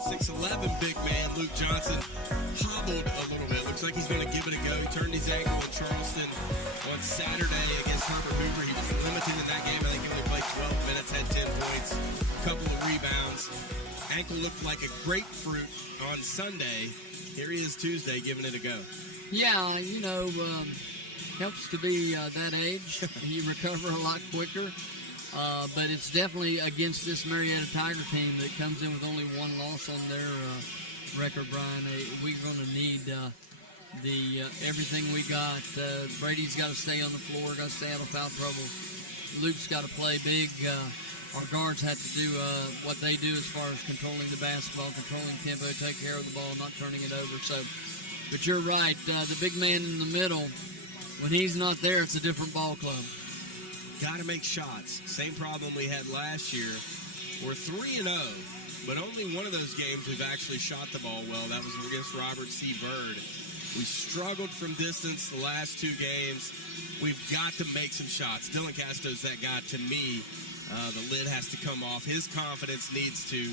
6'11", big man, Luke Johnson, hobbled a little bit. Looks like he's going to give it a go. He turned his ankle in Charleston on Saturday against Herbert Hoover. He was limited in that game. I think he only played 12 minutes, had 10 points, a couple of rebounds. Ankle looked like a grapefruit on Sunday. Here he is Tuesday giving it a go. Yeah, helps to be that age. You recover a lot quicker. But it's definitely against this Marietta Tiger team that comes in with only one loss on their record, Brian. We're going to need everything we got. Brady's got to stay on the floor, got to stay out of foul trouble. Luke's got to play big. Our guards have to do what they do as far as controlling the basketball, controlling tempo, take care of the ball, not turning it over. But you're right. The big man in the middle, when he's not there, it's a different ball club. Got to make shots. Same problem we had last year. We're 3-0, but only one of those games we've actually shot the ball well. That was against Robert C. Byrd. We struggled from distance the last two games. We've got to make some shots. Dylan Casto's that guy. To me, the lid has to come off. His confidence needs to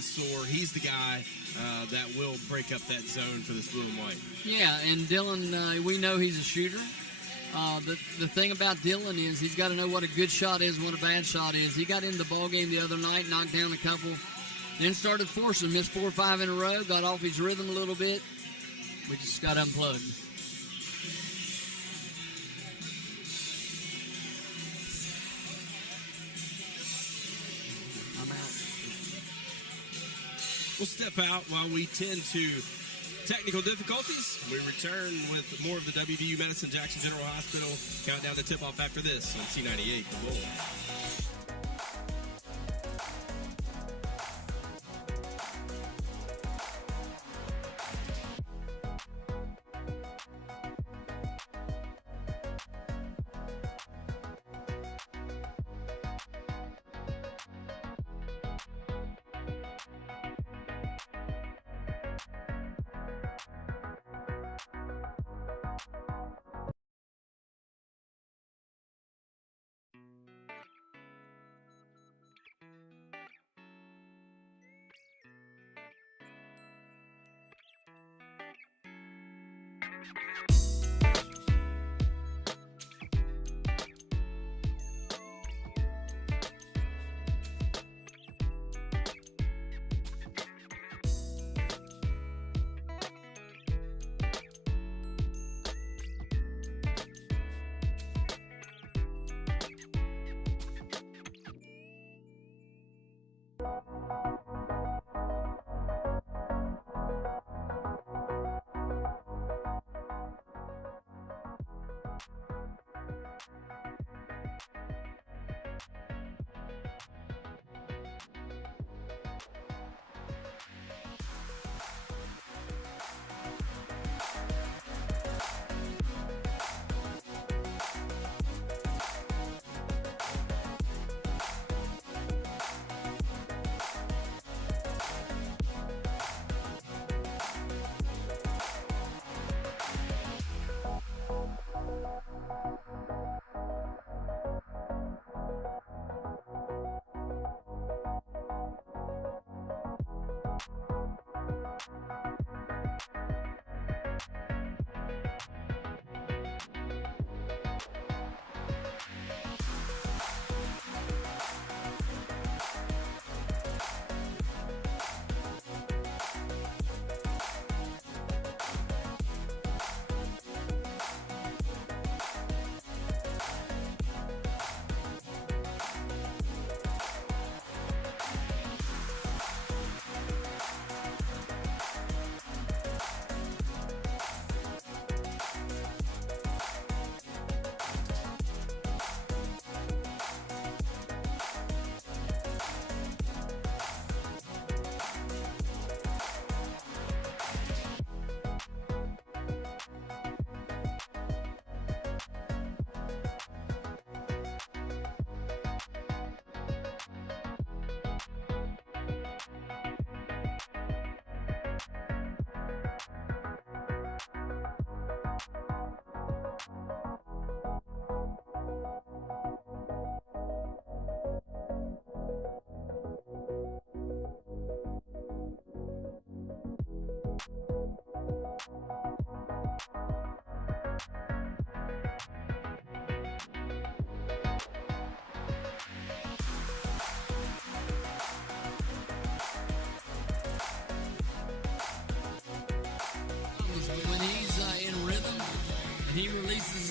soar. He's the guy that will break up that zone for this blue and white. Yeah, and Dylan, we know he's a shooter. The thing about Dylan is he's got to know what a good shot is and what a bad shot is. He got in the ball game the other night, knocked down a couple, then started forcing, missed 4 or 5 in a row, got off his rhythm a little bit. We just got unplugged. I'm out. We'll step out while we tend to technical difficulties. We return with more of the WVU Medicine Jackson General Hospital countdown to tip-off after this on C98 The Bull.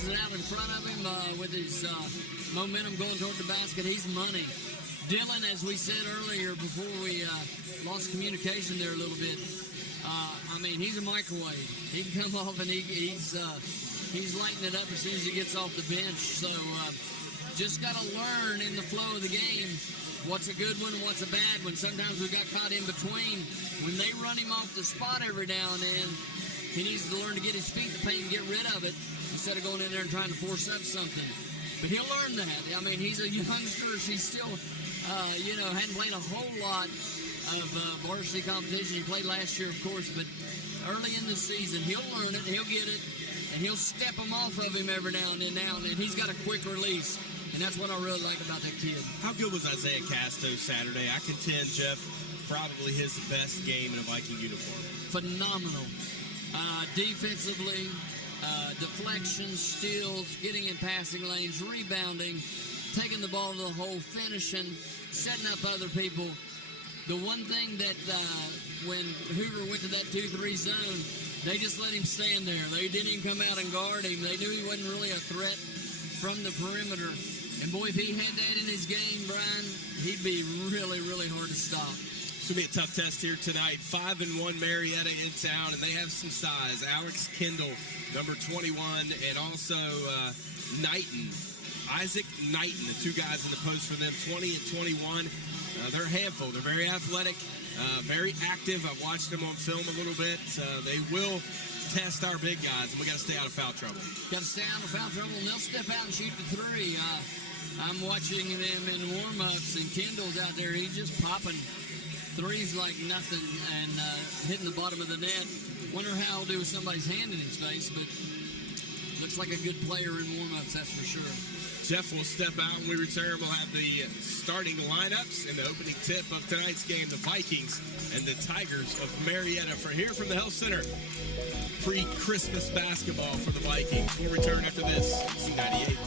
tosses it out in front of him with his momentum going toward the basket. He's money. Dylan, as we said earlier before we lost communication there a little bit, I mean, he's a microwave. He can come off and he's lighting it up as soon as he gets off the bench. So just got to learn in the flow of the game what's a good one and what's a bad one. Sometimes we got caught in between. When they run him off the spot every now and then, he needs to learn to get his feet in the paint and get rid of it instead of going in there and trying to force up something. But he'll learn that. I mean, he's a youngster. He's still, hadn't played a whole lot of varsity competition. He played last year, of course, but early in the season, he'll learn it, he'll get it, and he'll step them off of him every now and then. He's got a quick release, and that's what I really like about that kid. How good was Isaiah Casto Saturday? I contend, Jeff, probably his best game in a Viking uniform. Phenomenal. Defensively, deflections, steals, getting in passing lanes, rebounding, taking the ball to the hole, finishing, setting up other people. The one thing that when Hoover went to that 2-3 zone, they just let him stand there. They didn't even come out and guard him. They knew he wasn't really a threat from the perimeter. And boy, if he had that in his game, Brian, he'd be really, really hard to stop. It's going to be a tough test here tonight. 5-1 Marietta in town, and they have some size. Alex Kendall, number 21, and also Knighton. Isaac Knighton, the two guys in the post for them, 20 and 21. They're a handful. They're very athletic, very active. I've watched them on film a little bit. They will test our big guys, and we got to stay out of foul trouble. Got to stay out of foul trouble, and they'll step out and shoot the three. I'm watching them in warm-ups, and Kendall's out there. He's just popping threes like nothing and hitting the bottom of the net. Wonder how he'll do with somebody's hand in his face, but looks like a good player in warm-ups, that's for sure. Jeff will step out when we return. We'll have the starting lineups and the opening tip of tonight's game, the Vikings and the Tigers of Marietta. For here from the Health Center, pre-Christmas basketball for the Vikings. We'll return after this. C98.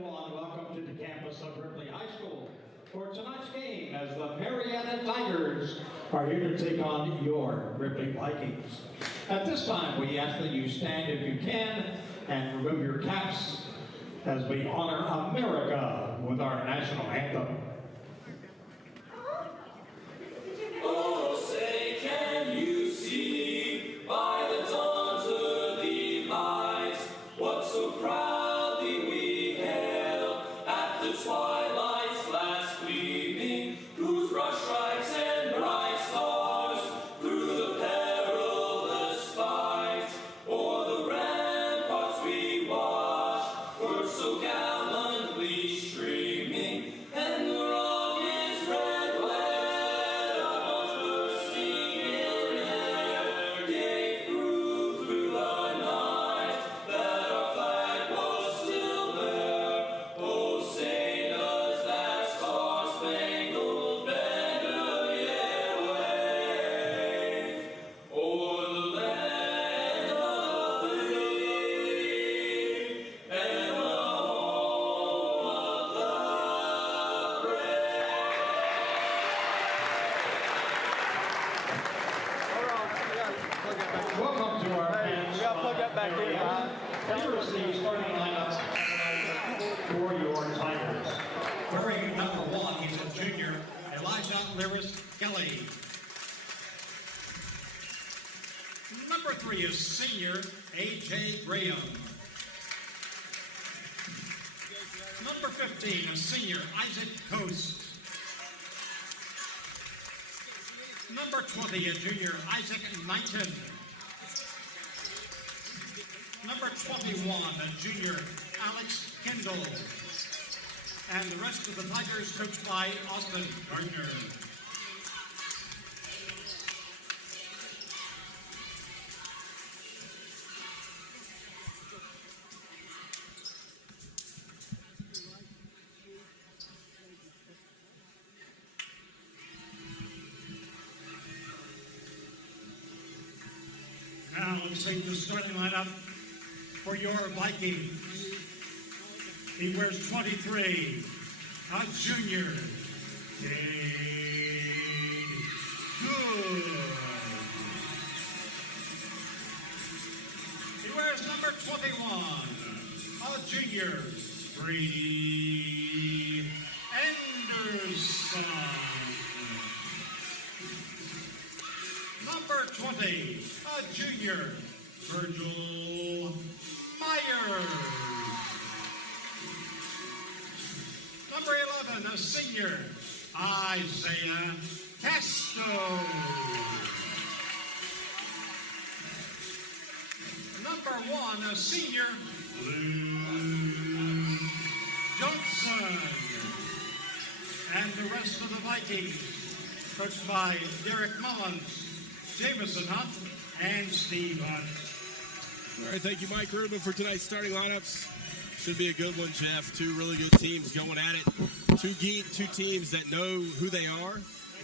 Welcome to the campus of Ripley High School for tonight's game as the Marietta Tigers are here to take on your Ripley Vikings. At this time, we ask that you stand if you can and remove your caps as we honor America with our national anthem. So gallantly streaming, and the back there. Here is the starting lineup for your Tigers. Wearing number 1, he's a junior, Elijah Lyris Kelly. Number 3 is senior A.J. Graham. Number 15 is senior Isaac Coast. Number 20 is junior Isaac Knighton. Number 21 is junior Alex Kendall. And the rest of the Tigers coached by Austin Gardner. Now let's take the starting lineup for your Vikings. He wears 23, a junior, Cade Good. He wears number 21, a junior, Brady Anderson. Number 20, a junior, Virgil Myers. Number 11, a senior, Isaiah Casto. Number 1, a senior, Lou Johnson. And the rest of the Vikings, coached by Derek Mullins, Jameson Hunt, and Steve Hunt. All right, thank you, Mike Rubin, for tonight's starting lineups. Should be a good one, Jeff. Two really good teams going at it. Two teams that know who they are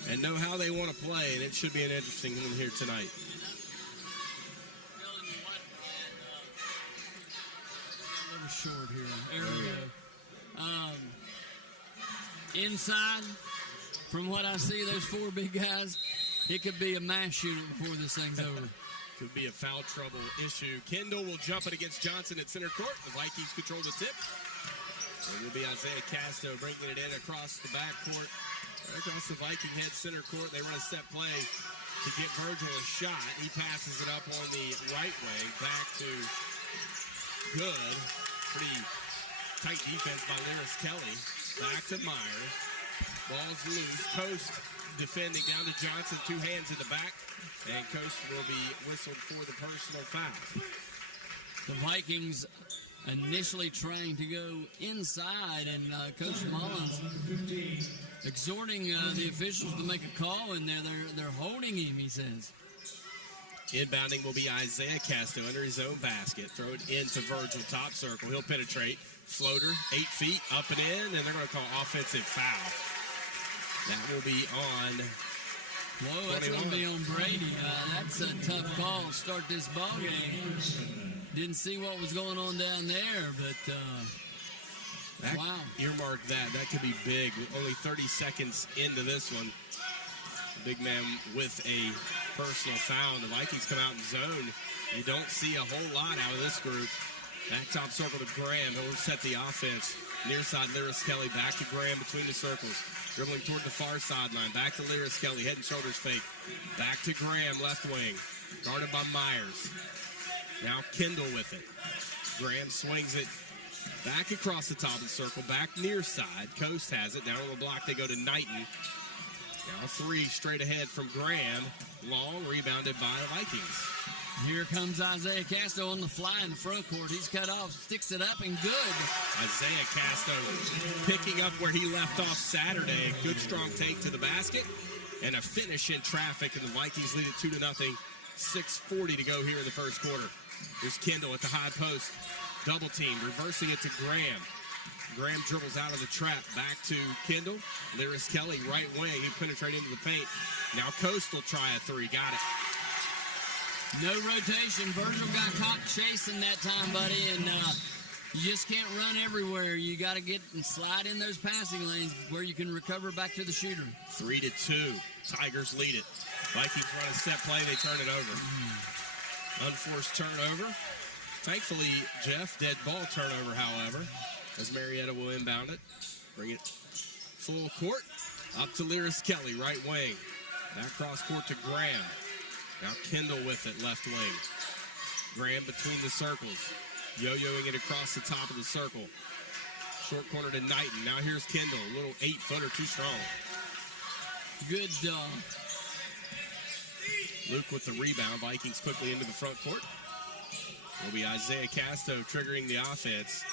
and know how they want to play, and it should be an interesting one here tonight. A little short here. There we go. Inside, from what I see, those 4 big guys, it could be a mass shooting before this thing's over. Could be a foul trouble issue. Kendall will jump it against Johnson at center court. The Vikings control the tip. It will be Isaiah Casto bringing it in across the backcourt. Right across the Viking head center court. They run a set play to get Virgil a shot. He passes it up on the right wing. Back to Good. Pretty tight defense by Lyris Kelly. Back to Myers. Ball's loose. Coast defending down to Johnson. 2 hands in the back. And Coast will be whistled for the personal foul. The Vikings initially trying to go inside, and Coach Mullins exhorting the officials to make a call, and they're holding him, he says. Inbounding will be Isaiah Casto under his own basket. Throw it into Virgil, top circle. He'll penetrate. Floater, 8 feet, up and in, and they're going to call offensive foul. That will be on... Whoa, that's going to be on Brady. That's a tough call to start this ball game. Didn't see what was going on down there, but wow. Earmark that. That could be big. Only 30 seconds into this one. Big man with a personal foul. The Vikings come out in zone. You don't see a whole lot out of this group. Back top circle to Graham. He'll set the offense. Near side, Lyris Kelly. Back to Graham between the circles. Dribbling toward the far sideline. Back to Lyris Kelly. Head and shoulders fake. Back to Graham, left wing. Guarded by Myers. Now Kendall with it. Graham swings it back across the top of the circle. Back near side. Coast has it. Down on the block, they go to Knighton. Now 3 straight ahead from Graham. Long, rebounded by the Vikings. Here comes Isaiah Casto on the fly in the front court. He's cut off, sticks it up, and good. Isaiah Casto picking up where he left off Saturday. Good strong take to the basket and a finish in traffic, and the Vikings lead it 2-0. 6:40 to go here in the first quarter. Here's Kendall at the high post. Double team, reversing it to Graham. Graham dribbles out of the trap. Back to Kendall. Lyris Kelly, right wing. He penetrates into the paint. Now Coast will try a 3. Got it. No rotation. Virgil got caught chasing that time, buddy, and you just can't run everywhere. You got to get and slide in those passing lanes where you can recover back to the shooter. 3-2. Tigers lead it. Vikings run a set play. They turn it over. Unforced turnover. Thankfully, Jeff, dead ball turnover, however, as Marietta will inbound it. Bring it full court. Up to Lyris Kelly, right wing. Now cross court to Graham. Now Kendall with it, left wing. Graham between the circles. Yo-yoing it across the top of the circle. Short corner to Knighton. Now here's Kendall. A little 8-footer, too strong. Good. Luke with the rebound. Vikings quickly into the front court. Will be Isaiah Casto triggering the offense.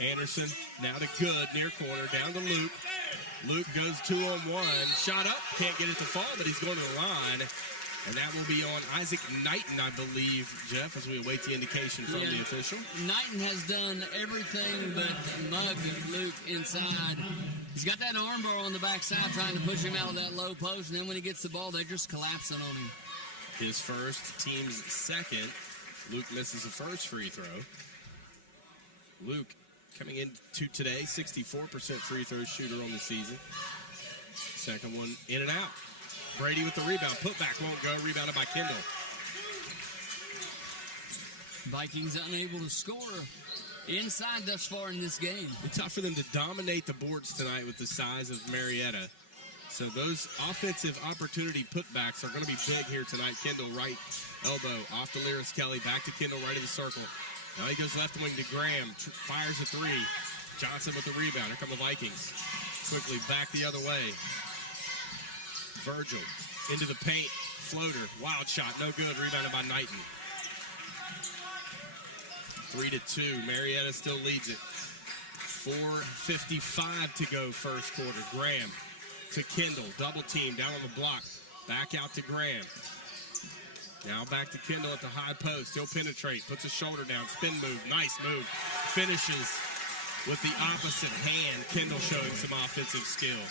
Anderson now to Good, near corner, down to Luke. Luke goes 2-on-1. Shot up, can't get it to fall, but he's going to the line. And that will be on Isaac Knighton, I believe, Jeff, as we await the indication from the official. Knighton has done everything but mug Luke inside. He's got that arm bar on the backside trying to push him out of that low post, and then when he gets the ball, they're just collapsing on him. His first, team's second. Luke misses the first free throw. Luke coming into today, 64% free throw shooter on the season. Second one in and out. Brady with the rebound. Putback won't go. Rebounded by Kendall. Vikings unable to score inside thus far in this game. It's tough for them to dominate the boards tonight with the size of Marietta. So those offensive opportunity putbacks are going to be big here tonight. Kendall right elbow off to Lyris Kelly. Back to Kendall right of the circle. Now he goes left wing to Graham. Fires a three. Johnson with the rebound. Here come the Vikings. Quickly back the other way. Virgil into the paint. Floater. Wild shot. No good. Rebounded by Knighton. 3-2. Marietta still leads it. 4:55 to go first quarter. Graham to Kendall. Double team down on the block. Back out to Graham. Now back to Kendall at the high post. He'll penetrate. Puts a shoulder down. Spin move. Nice move. Finishes with the opposite hand. Kendall showing some offensive skill.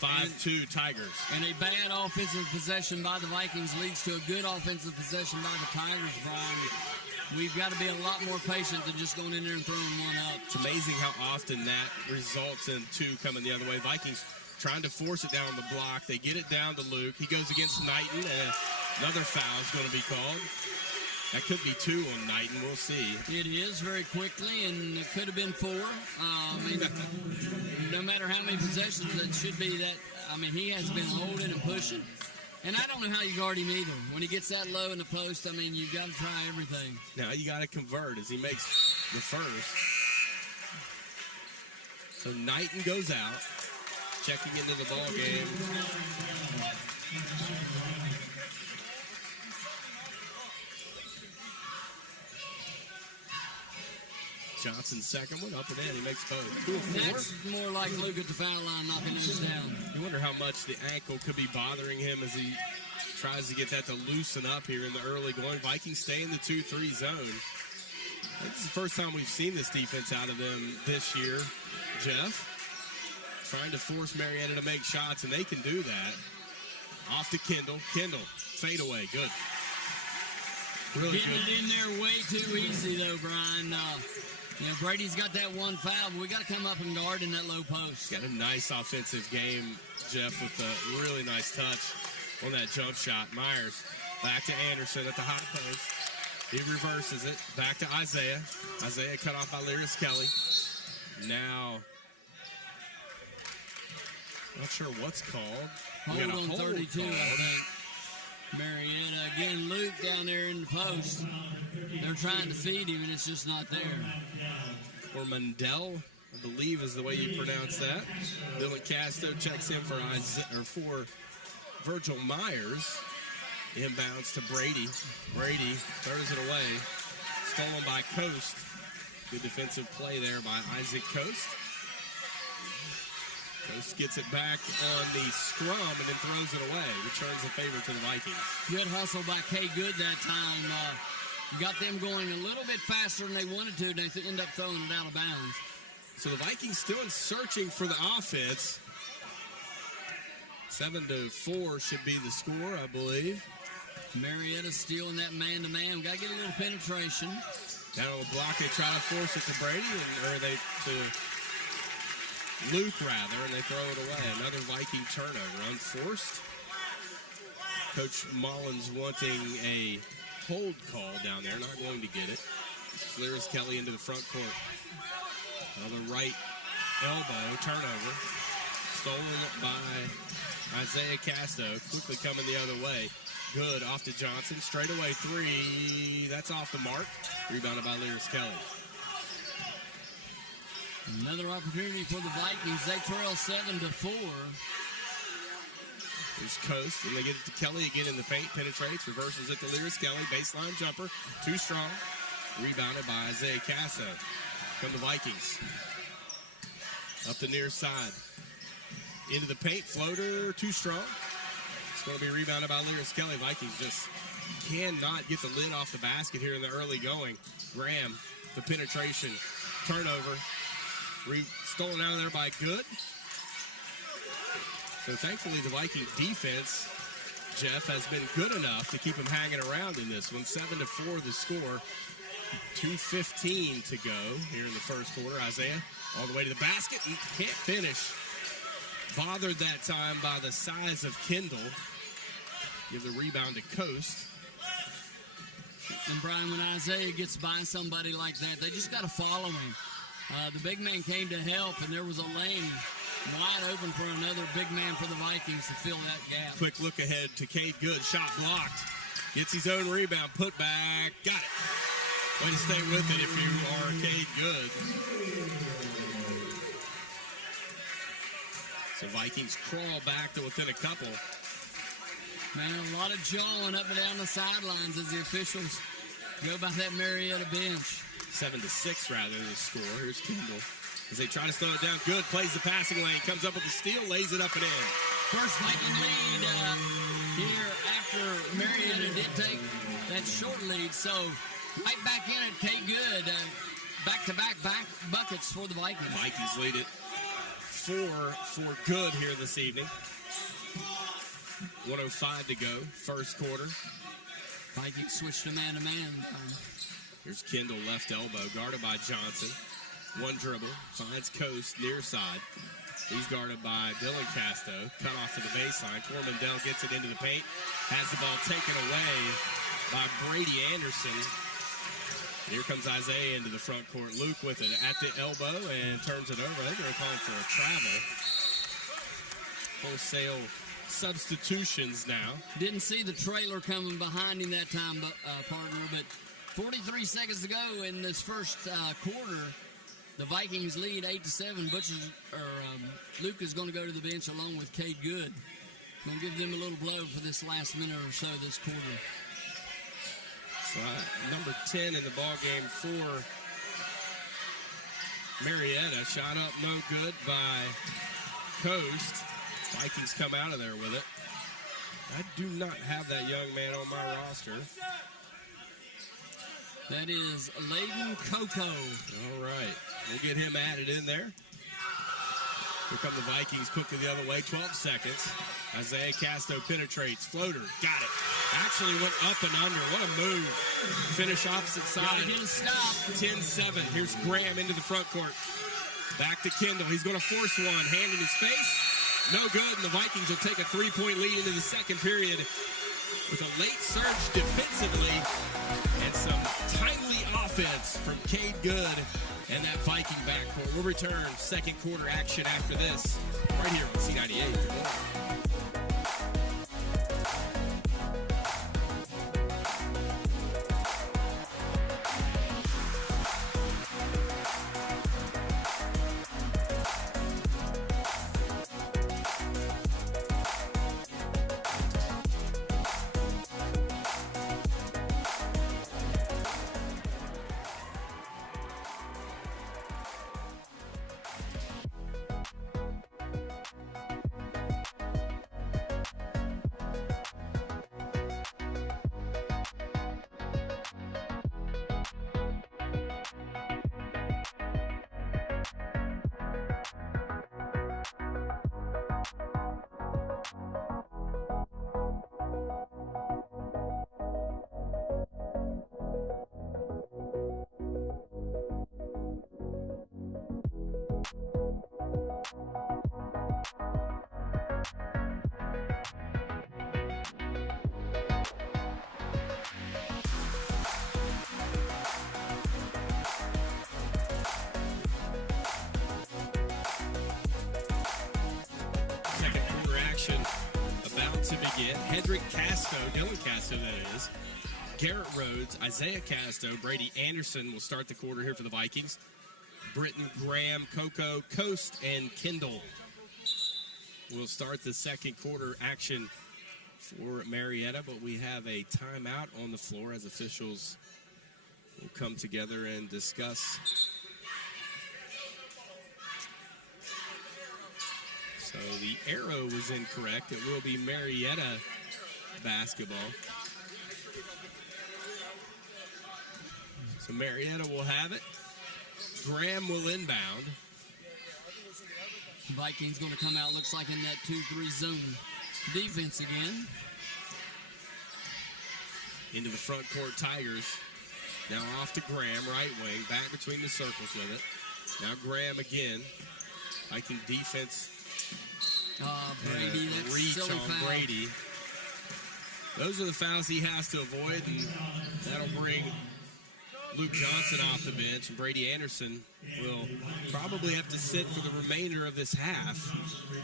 5-2 Tigers. And a bad offensive possession by the Vikings leads to a good offensive possession by the Tigers, Brian. We've got to be a lot more patient than just going in there and throwing one up. It's amazing how often that results in two coming the other way. Vikings trying to force it down the block. They get it down to Luke. He goes against Knighton, and another foul is going to be called. That could be two on Knighton. We'll see. It is very quickly, and it could have been four. No matter how many possessions, it should be that. I mean, he has been holding and pushing. And I don't know how you guard him either. When he gets that low in the post, I mean, you've got to try everything. Now you got to convert as he makes the first. So Knighton goes out, checking into the ball game. Johnson's second one, up and in. He makes both. 2 of 4. That's more like Luke at the foul line knocking those down. You wonder how much the ankle could be bothering him as he tries to get that to loosen up here in the early going. Vikings stay in the 2-3 zone. This is the first time we've seen this defense out of them this year. Jeff trying to force Marietta to make shots, and they can do that. Off to Kendall. Kendall, fade away. Good. Really Getting good. it in there way too easy, though, Brian. Brady's got that one foul, but we got to come up and guard in that low post. Got a nice offensive game, Jeff, with a really nice touch on that jump shot. Myers back to Anderson at the high post. He reverses it. Back to Isaiah. Isaiah cut off by Lyris Kelly. Now, not sure what's called. Hold on 32, I think. Marietta. Again, Luke down there in the post. They're trying to feed him, and it's just not there. Or Mundell, I believe is the way you pronounce that. Dylan Casto checks in for Virgil Myers. Inbounds to Brady. Brady throws it away. Stolen by Coast. Good defensive play there by Isaac Coast. Coast gets it back on the scrum and then throws it away. Returns the favor to the Vikings. Good hustle by K. Good that time. Got them going a little bit faster than they wanted to, and they end up throwing it out of bounds. So the Vikings still searching for the offense. 7-4 should be the score, I believe. Marietta stealing that man-to-man. We got to get a little penetration. Down on the block, they try to force it to Brady, to Luke, rather, and they throw it away. Another Viking turnover, unforced. Coach Mullins wanting a hold call down there. Not going to get it. Clears Kelly into the front court. On the right elbow, turnover. Stolen by Isaiah Casto. Quickly coming the other way. Good, off to Johnson. Straight away three. That's off the mark. Rebounded by Lyris Kelly. Another opportunity for the Vikings. They trail 7-4. Here's Coast, and they get it to Kelly again in the paint. Penetrates, reverses it to Lyris Kelly. Baseline jumper, too strong. Rebounded by Isaiah Casso. From the Vikings. Up the near side. Into the paint, floater, too strong. It's going to be rebounded by Lyris Kelly. Vikings just cannot get the lid off the basket here in the early going. Graham, the penetration, turnover. Stolen out of there by Good. So thankfully the Viking defense, Jeff, has been good enough to keep him hanging around in this one. 7-4 the score. 2:15 to go here in the first quarter. Isaiah all the way to the basket and can't finish. Bothered that time by the size of Kendall. Give the rebound to Coast. And Brian, when Isaiah gets by somebody like that, they just got to follow him. The big man came to help, and there was a lane wide open for another big man for the Vikings to fill that gap. Quick look ahead to Cade Good. Shot blocked. Gets his own rebound. Put back. Got it. Way to stay with it if you are Cade Good. So Vikings crawl back to within a couple. Man, a lot of jawing up and down the sidelines as the officials go by that Marietta bench. 7-6 rather the score. Here's Kendall as they try to slow it down. Good, plays the passing lane, comes up with the steal, lays it up and in. First Viking lead here after Marietta did take that short lead. So right back in it, Kate Good. Back-to-back buckets for the Vikings. Vikings lead it 4 for Good here this evening. 1:05 to go, first quarter. Vikings switched to man-to-man. Here's Kendall, left elbow, guarded by Johnson. One dribble, finds Coast, near side. He's guarded by Dylan Casto. Cut off to the baseline. Cormandel gets it into the paint. Has the ball taken away by Brady Anderson. Here comes Isaiah into the front court. Luke with it at the elbow and turns it over. I think they're calling for a travel. Wholesale substitutions now. Didn't see the trailer coming behind him that time, partner, but 43 seconds to go in this first quarter. The Vikings lead 8-7. Luke is going to go to the bench along with Cade Good. Going to give them a little blow for this last minute or so this quarter. So number 10 in the ball game for Marietta. Shot up no good by Coast. Vikings come out of there with it. I do not have that young man on my roster. That is Layden Coco. All right. We'll get him added in there. Here come the Vikings quickly the other way. 12 seconds. Isaiah Casto penetrates. Floater. Got it. Actually went up and under. What a move. Finish opposite side. Gotta get a stop. 10-7. Here's Graham into the front court. Back to Kendall. He's going to force one. Hand in his face. No good. And the Vikings will take a 3-point lead into the second period with a late surge defensively and some timely offense from Cade Good and that Viking backcourt. We'll return second quarter action after this right here on C98. again. Hedrick Casto, Dylan Casto that is. Garrett Rhodes, Isaiah Casto, Brady Anderson will start the quarter here for the Vikings. Britton, Graham, Coco, Coast, and Kendall will start the second quarter action for Marietta, but we have a timeout on the floor as officials will come together and discuss. So the arrow was incorrect. It will be Marietta basketball. So Marietta will have it. Graham will inbound. Vikings going to come out, looks like in that 2-3 zone defense again. Into the front court, Tigers. Now off to Graham, right wing, back between the circles with it. Now Graham again. Viking defense. Brady, that's reach silly on foul. Brady. Those are the fouls he has to avoid, and that'll bring Luke Johnson off the bench, and Brady Anderson will probably have to sit for the remainder of this half.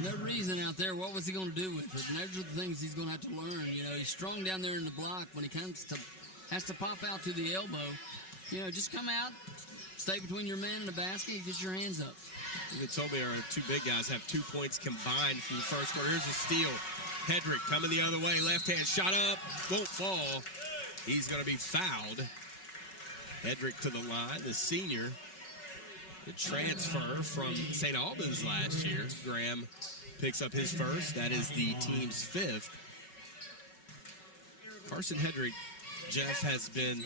No reason out there. What was he going to do with it? And those are the things he's going to have to learn. You know, he's strong down there in the block. When he has to pop out to the elbow, you know, just come out, stay between your man and the basket, and get your hands up. They told me our two big guys have 2 points combined from the first quarter. Here's a steal. Hedrick coming the other way. Left hand shot up. Won't fall. He's going to be fouled. Hedrick to the line, the senior. The transfer from St. Albans last year. Graham picks up his first. That is the team's fifth. Carson Hedrick, Jeff, has been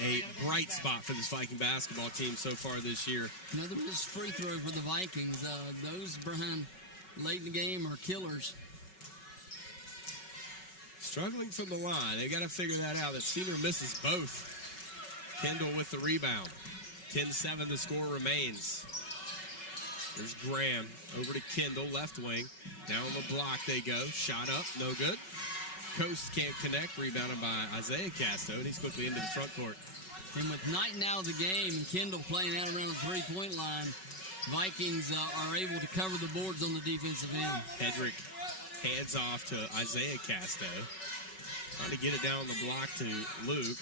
a bright spot for this Viking basketball team so far this year. Another missed free throw for the Vikings. Those behind late in the game are killers. Struggling from the line. They got to figure that out. That senior misses both. Kendall with the rebound. 10-7 the score remains. There's Graham over to Kendall, left wing. Now on the block they go. Shot up, no good. Coast can't connect, rebounded by Isaiah Casto, and he's quickly into the front court. And with night now of the game and Kendall playing out around the three-point line, Vikings are able to cover the boards on the defensive end. Hedrick hands off to Isaiah Casto. Trying to get it down the block to Luke.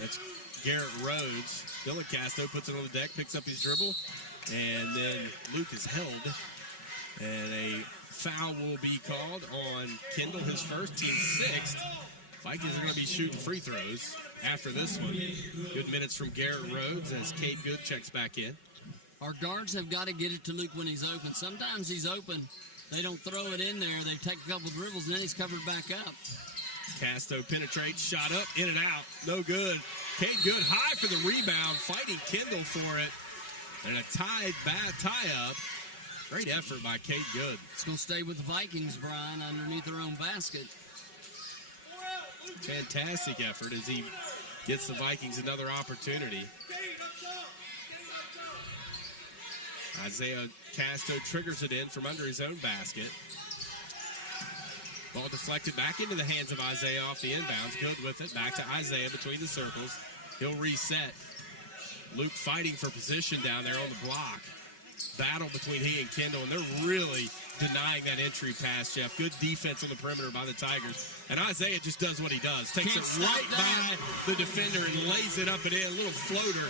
That's Garrett Rhodes. Dylan Casto puts it on the deck, picks up his dribble, and then Luke is held. And a foul will be called on Kendall, his first, team sixth. Vikings are going to be shooting free throws after this one. Good minutes from Garrett Rhodes as Cade Good checks back in. Our guards have got to get it to Luke when he's open. Sometimes he's open. They don't throw it in there. They take a couple dribbles, and then he's covered back up. Casto penetrates, shot up, in and out. No good. Cade Good high for the rebound, fighting Kendall for it. And a tie-up. Great effort by Cade Good. It's going to stay with the Vikings, Brian, underneath their own basket. Fantastic effort as he gets the Vikings another opportunity. Isaiah Casto triggers it in from under his own basket. Ball deflected back into the hands of Isaiah off the inbounds. Good with it. Back to Isaiah between the circles. He'll reset. Luke fighting for position down there on the block. Battle between he and Kendall, and they're really denying that entry pass, Jeff. Good defense on the perimeter by the Tigers. And Isaiah just does what he does. Takes it right by the defender and lays it up and in. A little floater.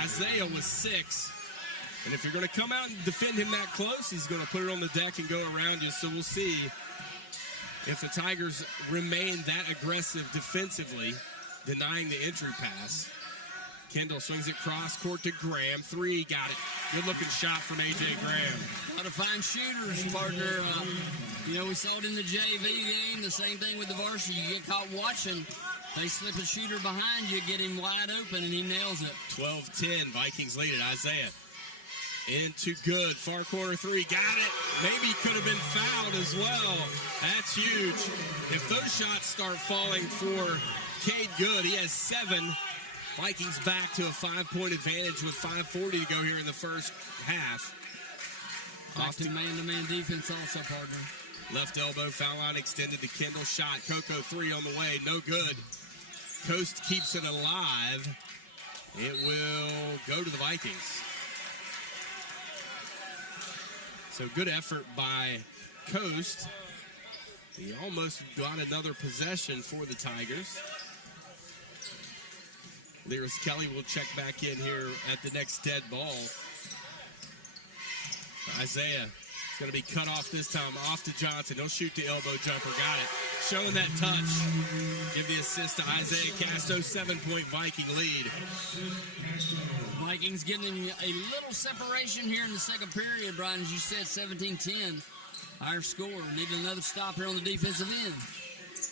Isaiah was 6. And if you're going to come out and defend him that close, he's going to put it on the deck and go around you. So we'll see if the Tigers remain that aggressive defensively, denying the entry pass. Kendall swings it cross court to Graham. 3, got it. Good looking shot from A.J. Graham. Got to find shooters, partner. You know, we saw it in the JV game. The same thing with the varsity. You get caught watching. They slip a shooter behind you, get him wide open, and he nails it. 12-10, Vikings lead it. Isaiah into Good. Far corner 3, got it. Maybe could have been fouled as well. That's huge. If those shots start falling for Cade Good, he has 7. Vikings back to a 5-point advantage with 5:40 to go here in the first half. Off to man-to-man defense also, partner. Left elbow, foul line extended to Kendall. Shot, Coco 3 on the way, no good. Coast keeps it alive. It will go to the Vikings. So good effort by Coast. He almost got another possession for the Tigers. Lyris Kelly will check back in here at the next dead ball. Isaiah is going to be cut off this time, off to Johnson. He'll shoot the elbow jumper, got it. Showing that touch. Give the assist to Isaiah Castro, 7-point Viking lead. Vikings getting a little separation here in the second period, Brian. As you said, 17-10. Our score. Needed another stop here on the defensive end.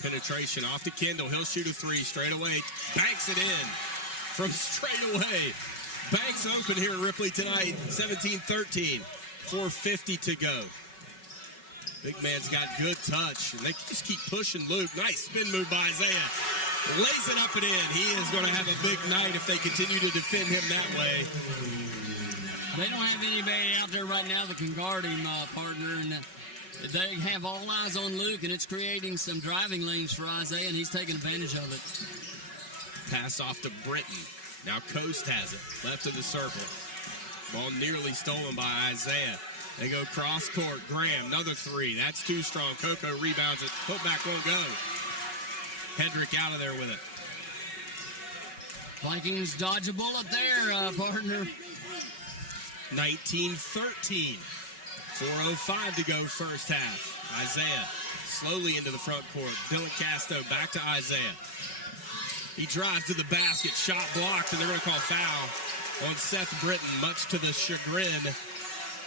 Penetration off to Kendall. He'll shoot a three straight away. Banks it in from straight away. Banks open here in Ripley tonight. 17-13. 4:50 to go. Big man's got good touch. And they just keep pushing Luke. Nice spin move by Isaiah. Lays it up and in. He is going to have a big night if they continue to defend him that way. They don't have anybody out there right now that can guard him, partner. And they have all eyes on Luke, and it's creating some driving lanes for Isaiah, and he's taking advantage of it. Pass off to Britton. Now Coast has it. Left of the circle. Ball nearly stolen by Isaiah. They go cross court. Graham, another three. That's too strong. Coco rebounds it. Putback won't go. Hedrick out of there with it. Vikings dodge a bullet there, partner. 19-13. 4:05 to go first half. Isaiah slowly into the front court. Dylan Casto back to Isaiah. He drives to the basket. Shot blocked, and they're going to call foul on Seth Britton, much to the chagrin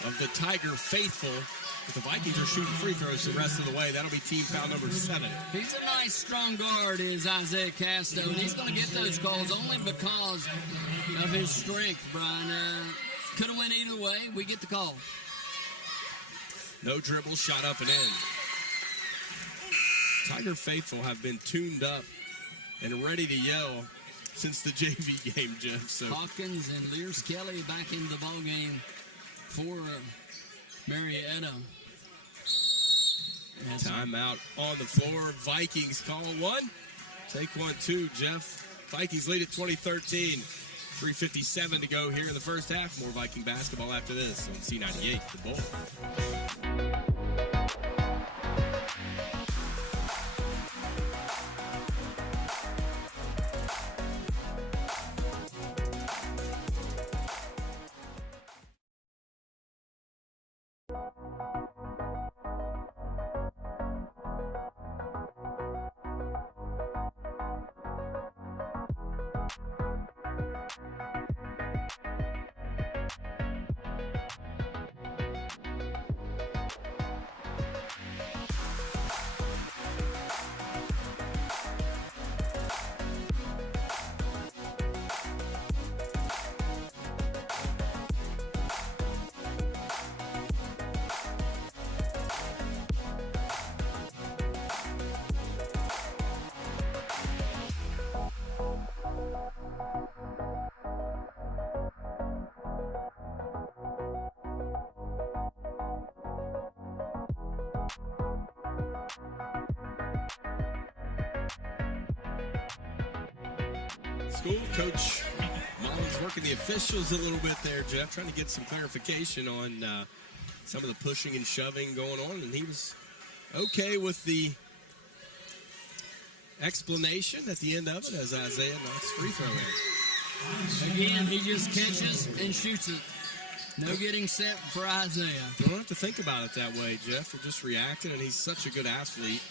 of the Tiger faithful. But the Vikings are shooting free throws the rest of the way. That'll be team foul number 7. He's a nice, strong guard, is Isaiah Castro, and he's going to get those calls only because of his strength, Brian. Could have went either way. We get the call. No dribble, shot up and in. Tiger faithful have been tuned up and ready to yell since the JV game, Jeff. So Hawkins and Lyris Kelly back into the ball game for Marietta. Timeout on the floor. Vikings call one. Take 1-2, Jeff. Vikings lead at 20-13. 3:57 to go here in the first half. More Viking basketball after this on C98, The Bull. School coach Mullins working the officials a little bit there, Jeff, trying to get some clarification on some of the pushing and shoving going on, and he was okay with the explanation at the end of it as Isaiah knocks free throw in. Again, he just catches and shoots it. No getting set for Isaiah. You don't have to think about it that way, Jeff. You're just reacting, and he's such a good athlete.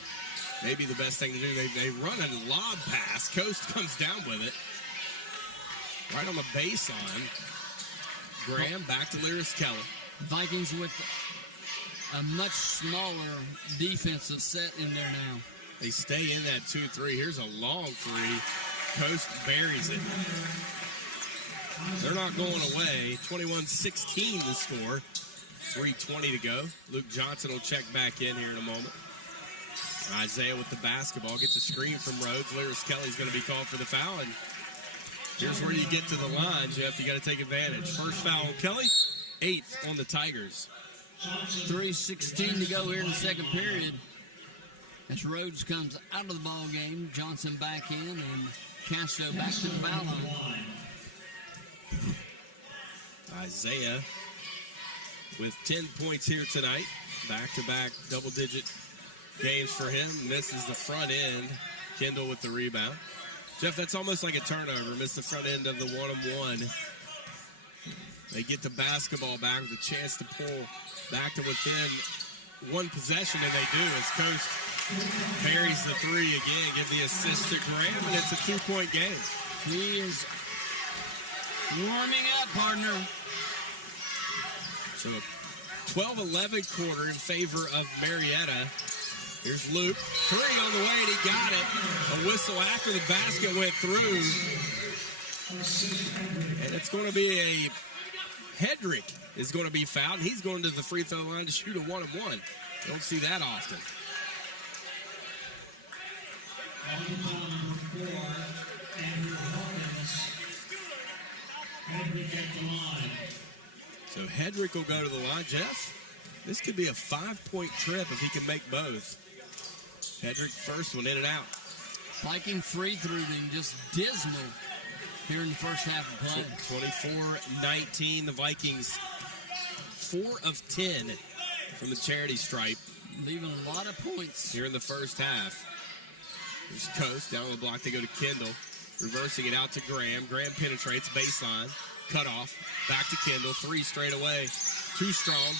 Maybe the best thing to do, they run a lob pass. Coast comes down with it. Right on the baseline. Graham back to Lyris Kelly. Vikings with a much smaller defensive set in there now. They stay in that 2-3. Here's a long three. Coast buries it. They're not going away. 21-16 the score. 3:20 to go. Luke Johnson will check back in here in a moment. Isaiah with the basketball gets a screen from Rhodes. Lyris Kelly's going to be called for the foul, and here's where you get to the line, Jeff. You got to take advantage. First foul on Kelly, 8th on the Tigers. 3:16 to go here in the second period. As Rhodes comes out of the ball game, Johnson back in, and Castro back to the foul line. Isaiah with 10 points here tonight. Back-to-back double-digit games for him. Misses the front end. Kendall with the rebound. Jeff, that's almost like a turnover. Missed the front end of the one-on-one. They get the basketball back with a chance to pull back to within one possession, and they do as Coast buries the three again, give the assist to Graham, and it's a 2-point game. He is warming up, partner. So 12-11 quarter in favor of Marietta. Here's Luke. Three on the way, and he got it. A whistle after the basket went through. And it's going to be a Hedrick is going to be fouled. He's going to the free throw line to shoot a 1-of-1. Don't see that often. So Hedrick will go to the line. Jeff, this could be a 5-point trip if he can make both. Hedrick first one in and out. Viking free throw being just dismal here in the first half of play. 24-19, the Vikings 4 of 10 from the charity stripe. Leaving a lot of points here in the first half. There's Coast down the block. They go to Kendall. Reversing it out to Graham. Graham penetrates baseline. Cut off. Back to Kendall. Three straight away. Too strong.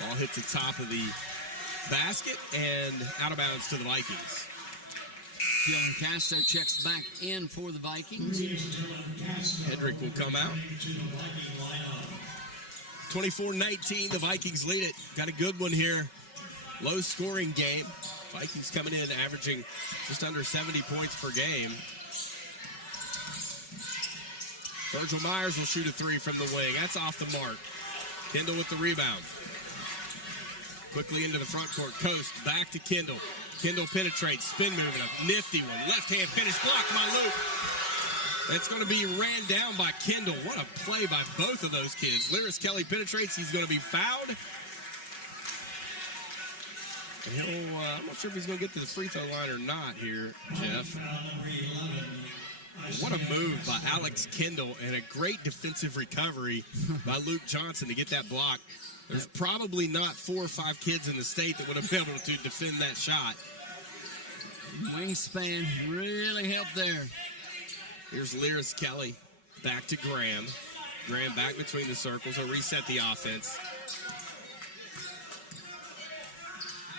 Ball hits the top of the basket and out of bounds to the Vikings. Dylan Castro checks back in for the Vikings. Hedrick will come out. 24-19, the Vikings lead it. Got a good one here. Low scoring game. Vikings coming in averaging just under 70 points per game. Virgil Myers will shoot a three from the wing. That's off the mark. Kendall with the rebound. Quickly into the front court. Coast back to Kendall. Kendall penetrates. Spin move. A nifty one. Left hand finish blocked by Luke. That's going to be ran down by Kendall. What a play by both of those kids. Lyris Kelly penetrates. He's going to be fouled. And I'm not sure if he's going to get to the free throw line or not here, Jeff. What a move by Alex Kendall and a great defensive recovery by Luke Johnson to get that block. There's probably not 4 or 5 kids in the state that would have been able to defend that shot. Wingspan really helped there. Here's Lyris Kelly back to Graham. Graham back between the circles. He'll reset the offense.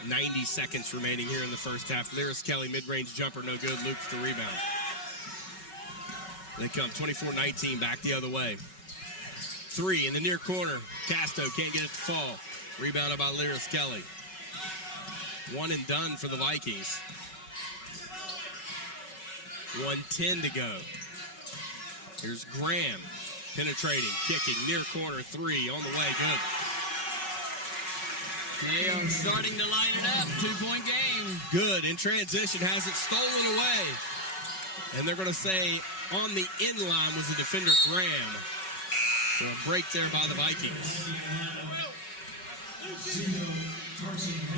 90 seconds remaining here in the first half. Lyris Kelly, mid-range jumper, no good. Luke's the rebound. They come 24-19 back the other way. Three in the near corner. Casto can't get it to fall. Rebounded by Lyris Kelly. One and done for the Vikings. 1:10 to go. Here's Graham penetrating, kicking, near corner, three on the way, good. They are starting to line it up. 2-point game. Good. In transition, has it stolen away. And they're going to say on the in line was the defender Graham. So a break there by the Vikings.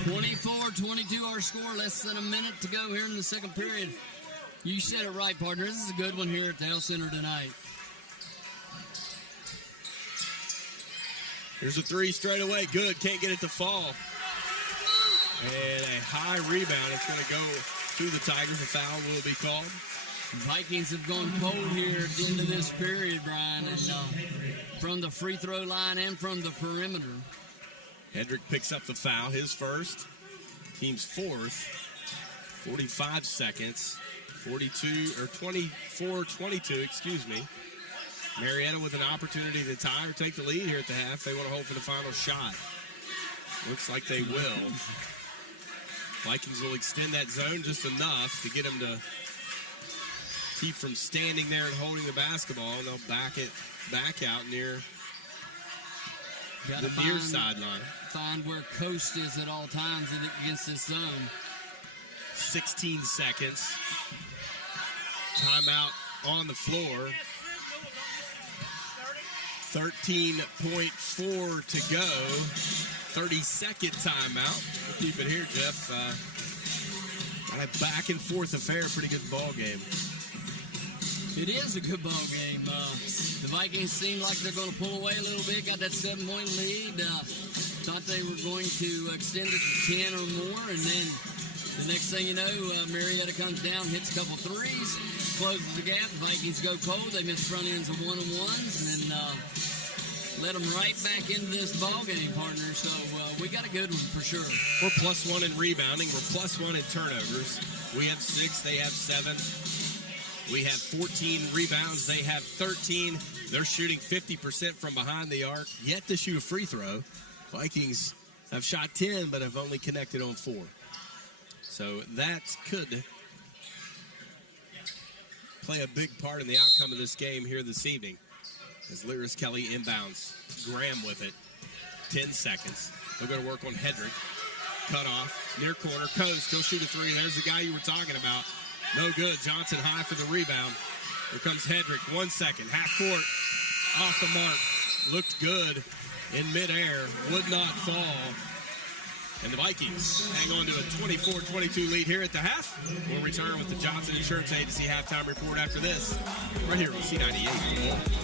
24-22 our score. Less than a minute to go here in the second period. You said it right, partner. This is a good one here at the Health Center tonight. Here's a three straight away. Good. Can't get it to fall. And a high rebound. It's going to go to the Tigers. A foul will be called. Vikings have gone cold here at the end of this period, Brian. And, from the free throw line and from the perimeter. Hedrick picks up the foul. His first. Team's fourth. 45 seconds. 24-22, excuse me. Marietta with an opportunity to tie or take the lead here at the half. They want to hold for the final shot. Looks like they will. Vikings will extend that zone just enough to get them to keep from standing there and holding the basketball. And they'll back it back out near the near sideline. Find where Coast is at all times against this zone. 16 seconds. Timeout on the floor. 13.4 to go. 30-second timeout. Keep it here, Jeff. Got a back and forth affair. Pretty good ball game. It is a good ball game. The Vikings seem like they're going to pull away a little bit. Got that 7-point lead. thought they were going to extend it to 10 or more, and then the next thing you know, Marietta comes down, hits a couple threes, closes the gap. The Vikings go cold. They miss front ends of one-on-ones, and let them right back into this ball game, partner. So we got a good one for sure. We're +1 in rebounding. We're +1 in turnovers. We have 6. They have 7. We have 14 rebounds. They have 13. They're shooting 50% from behind the arc, yet to shoot a free throw. Vikings have shot 10, but have only connected on 4. So that could play a big part in the outcome of this game here this evening. As Lyris Kelly inbounds. Graham with it. 10 seconds. They'll go to work on Hedrick. Cut off. Near corner. Coast. He'll shoot a 3. There's the guy you were talking about. No good. Johnson high for the rebound. Here comes Hedrick. 1 second. Half court. Off the mark. Looked good in midair. Would not fall. And the Vikings hang on to a 24-22 lead here at the half. We'll return with the Johnson Insurance Agency halftime report after this. Right here on C98.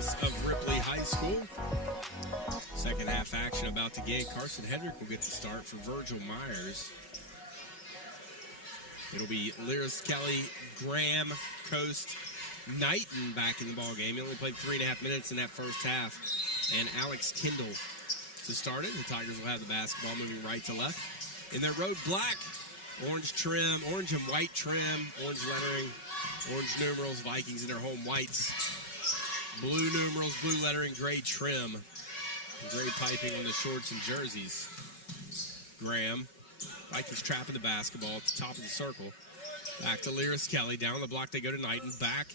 campus of Ripley High School. Second half action about to begin. Carson Hedrick will get the start for Virgil Myers. It'll be Lyris Kelly, Graham, Coast, Knighton back in the ball game. He only played 3.5 minutes in that first half. And Alex Kendall to start it. The Tigers will have the basketball moving right to left. In their road black, orange trim, orange and white trim, orange lettering, orange numerals, Vikings in their home whites. Blue numerals, blue lettering, gray trim. Gray piping on the shorts and jerseys. Graham. Vikings trapping the basketball at the top of the circle. Back to Lyris Kelly. Down the block they go to Knighton. Back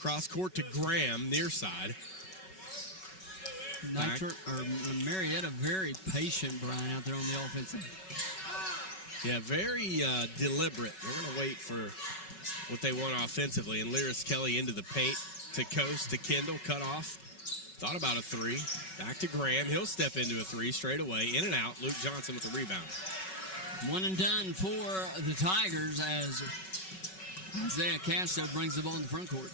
cross court to Graham, near side. Marietta very patient, Brian, out there on the offensive. Yeah, very deliberate. They're going to wait for what they want offensively. And Lyris Kelly into the paint to Coast to Kendall. Cut off. Thought about a three. Back to Graham. He'll step into a three straight away. In and out. Luke Johnson with the rebound. One and done for the Tigers as Isaiah Castro brings the ball in the front court.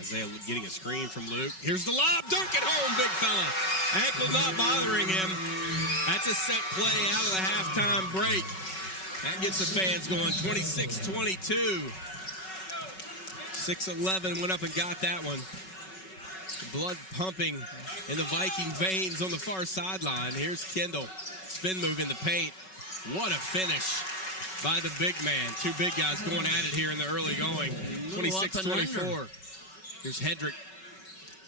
Isaiah getting a screen from Luke. Here's the lob. Dunk it home, big fella. Ankle not bothering him. That's a set play out of the halftime break. That gets the fans going. 26-22. 6'11" went up and got that one. Blood pumping in the Viking veins on the far sideline. Here's Kendall. Spin move in the paint. What a finish by the big man. Two big guys going at it here in the early going. 26-24. Here's Hedrick.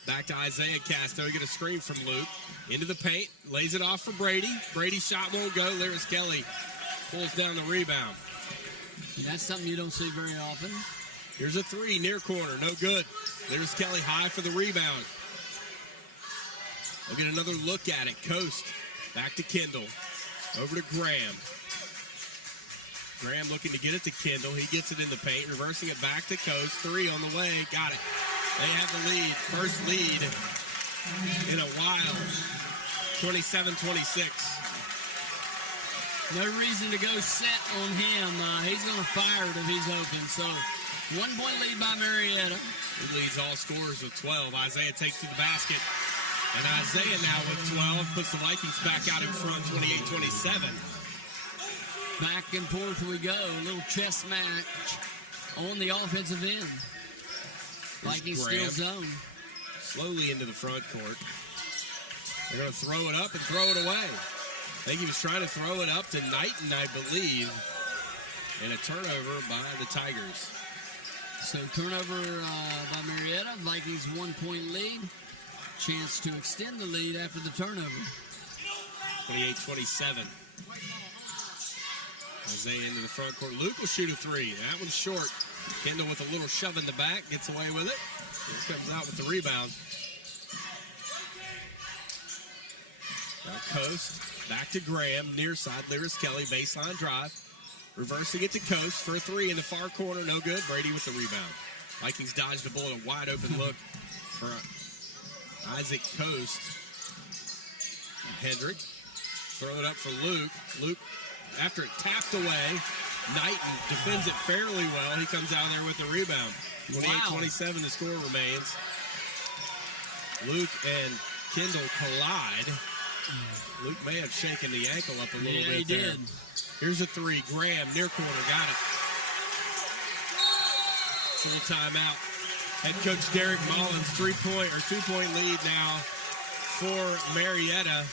Back to Isaiah Castro. He get a screen from Luke. Into the paint. Lays it off for Brady. Brady's shot won't go. Lyris Kelly pulls down the rebound. That's something you don't see very often. Here's a three, near corner. No good. Lyris Kelly high for the rebound. We'll get another look at it. Coast. Back to Kendall. Over to Graham. Graham looking to get it to Kendall. He gets it in the paint. Reversing it back to Coast. Three on the way. Got it. They have the lead. First lead in a while. 27-26. No reason to go set on him. He's going to fire it if he's open. So 1 point lead by Marietta. He leads all scorers with 12. Isaiah takes to the basket. And Isaiah now with 12 puts the Vikings back out in front, 28-27. Back and forth we go. A little chess match on the offensive end. Vikings still zone. Slowly into the front court. They're going to throw it up and throw it away. I think he was trying to throw it up to Knighton, I believe. And a turnover by the Tigers. So turnover by Marietta. Vikings 1 point lead. Chance to extend the lead after the turnover. 28-27. Isaiah into the front court. Luke will shoot a three. That one's short. Kendall with a little shove in the back. Gets away with it. Here comes out with the rebound. Now Coast. Back to Graham. Near side. Lyris Kelly. Baseline drive. Reversing it to Coast for a three in the far corner. No good. Brady with the rebound. Vikings dodged the ball. A wide open look for Isaac Coast. Hedrick. Throw it up for Luke. Luke, after it tapped away, Knighton defends it fairly well. He comes out there with the rebound. 28-27 the score remains. Luke and Kendall collide. Luke may have shaken the ankle up a little bit there. Did. Here's a three. Graham, near corner, got it. Full timeout. Head coach Derek Mullins, 2 point lead now for Marietta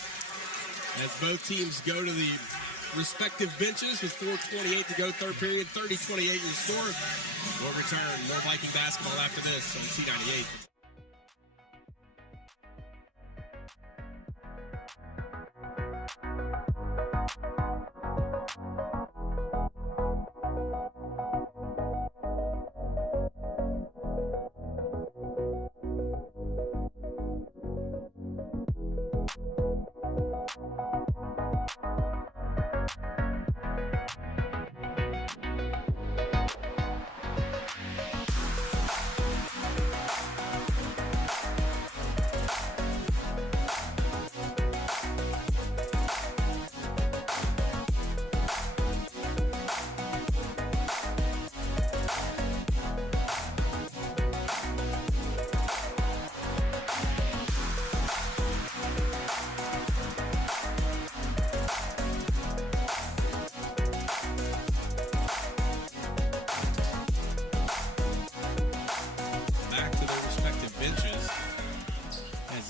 as both teams go to the respective benches with 4:28 to go, third period, 30-28 in the score. We'll return. More Viking basketball after this on C98.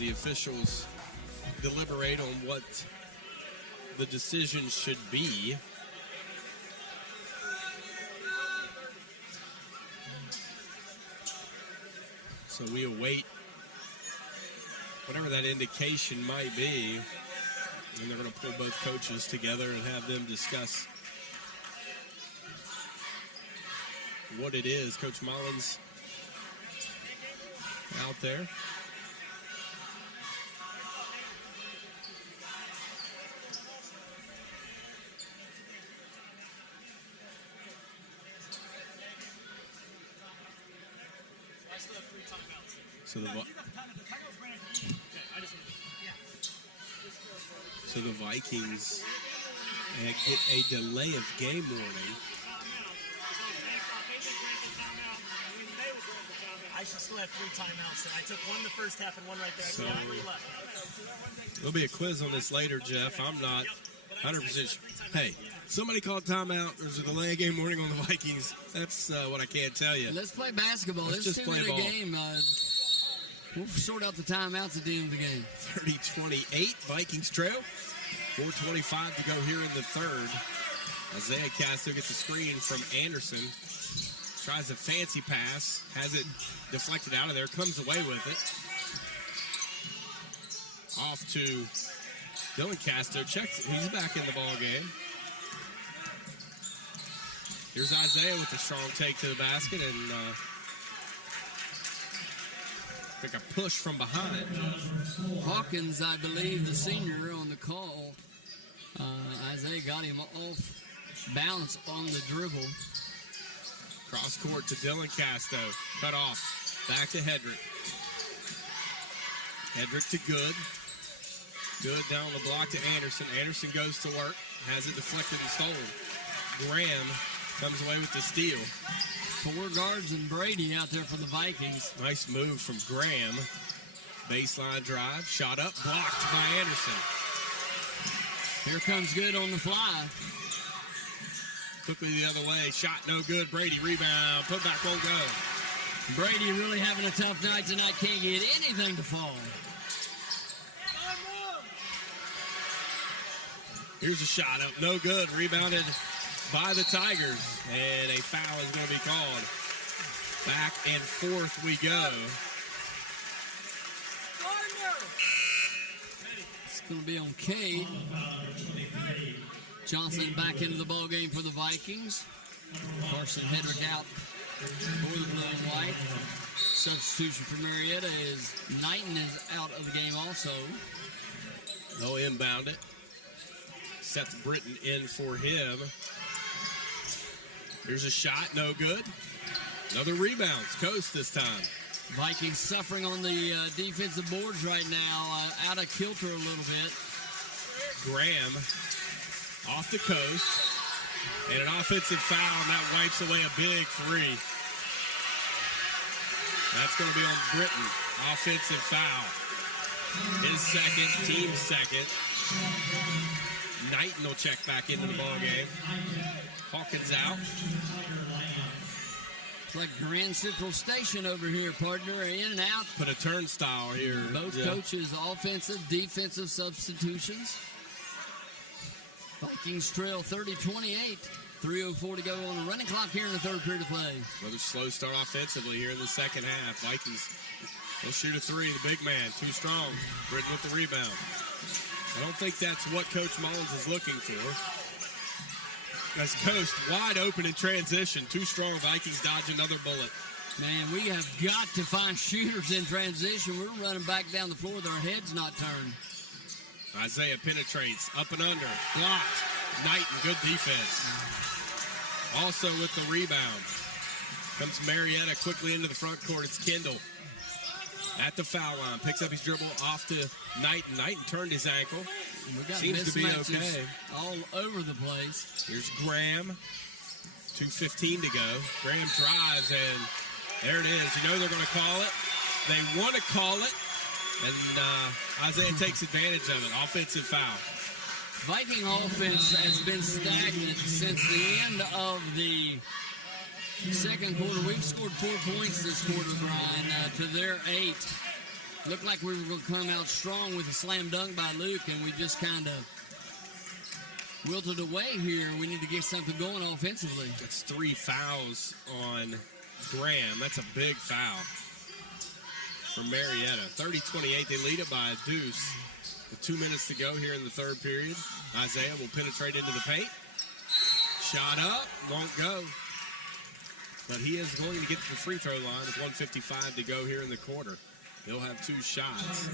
the officials deliberate on what the decision should be. So we await whatever that indication might be, and they're going to pull both coaches together and have them discuss what it is. Coach Mullins out there. So the Vikings get a delay of game warning. I should still have 3 timeouts. I took one in the first half and one right there. So, I got 3 left. There'll be a quiz on this later, Jeff. I'm not 100%. Hey, somebody called timeout. There's a delay of game warning on the Vikings. That's what I can't tell you. Let's play basketball. Let's just play ball. Game. We'll sort out the timeouts at the end of the game. 30-28, Vikings trail. 4:25 to go here in the third. Isaiah Castro gets a screen from Anderson. Tries a fancy pass. Has it deflected out of there. Comes away with it. Off to Dylan Castro. Checks. He's back in the ball game. Here's Isaiah with a strong take to the basket and like a push from behind. Hawkins, I believe, the senior on the call. Isaiah got him off balance on the dribble. Cross court to Dylan Castro. Cut off. Back to Hedrick. Hedrick to Good. Good down the block to Anderson. Anderson goes to work. Has it deflected and stolen. Graham comes away with the steal. 4 guards and Brady out there for the Vikings. Nice move from Graham. Baseline drive. Shot up. Blocked by Anderson. Here comes Good on the fly. Quickly the other way. Shot no good. Brady rebound. Put back won't go. Brady really having a tough night tonight. Can't get anything to fall. Here's a shot up. No good. Rebounded by the Tigers. And a foul is going to be called. Back and forth we go. It's going to be on Cade. Johnson back into the ball game for the Vikings. Carson Hedrick out for the blue and white. Substitution for Marietta is Knighton is out of the game also. No inbound it. Seth Britton in for him. Here's a shot, no good. Another rebound, Coast this time. Vikings suffering on the defensive boards right now, out of kilter a little bit. Graham off the Coast, and an offensive foul, and that wipes away a big 3. That's going to be on Britton. Offensive foul. His second, team's second. Knighton will check back into the ball game. Hawkins out. It's like Grand Central Station over here, partner. In and out. Put a turnstile here. Both coaches, offensive, defensive substitutions. Vikings trail 30-28. 3:04 to go on the running clock here in the third period of play. Another slow start offensively here in the second half. Vikings will shoot a 3. The big man, too strong. Britton with the rebound. I don't think that's what Coach Mullins is looking for. As Coast wide open in transition. Too strong. Vikings dodge another bullet. Man, we have got to find shooters in transition. We're running back down the floor with our heads not turned. Isaiah penetrates. Up and under. Blocked. Knighton, good defense. Also with the rebound. Comes Marietta quickly into the front court. It's Kendall. At the foul line. Picks up his dribble off to Knighton. Knighton turned his ankle. Seems to be okay. All over the place. Here's Graham. 2:15 to go. Graham drives, and there it is. You know they're going to call it. They want to call it, and Isaiah takes advantage of it. Offensive foul. Viking offense has been stagnant since the end of the second quarter. We've scored 4 points this quarter, Brian, to their 8. Looked like we were going to come out strong with a slam dunk by Luke, and we just kind of wilted away here. We need to get something going offensively. That's 3 fouls on Graham. That's a big foul for Marietta. 30-28. They lead it by a deuce. With 2 minutes to go here in the third period. Isaiah will penetrate into the paint. Shot up. Won't go. But he is going to get to the free throw line with 1:55 to go here in the quarter. He'll have 2 shots.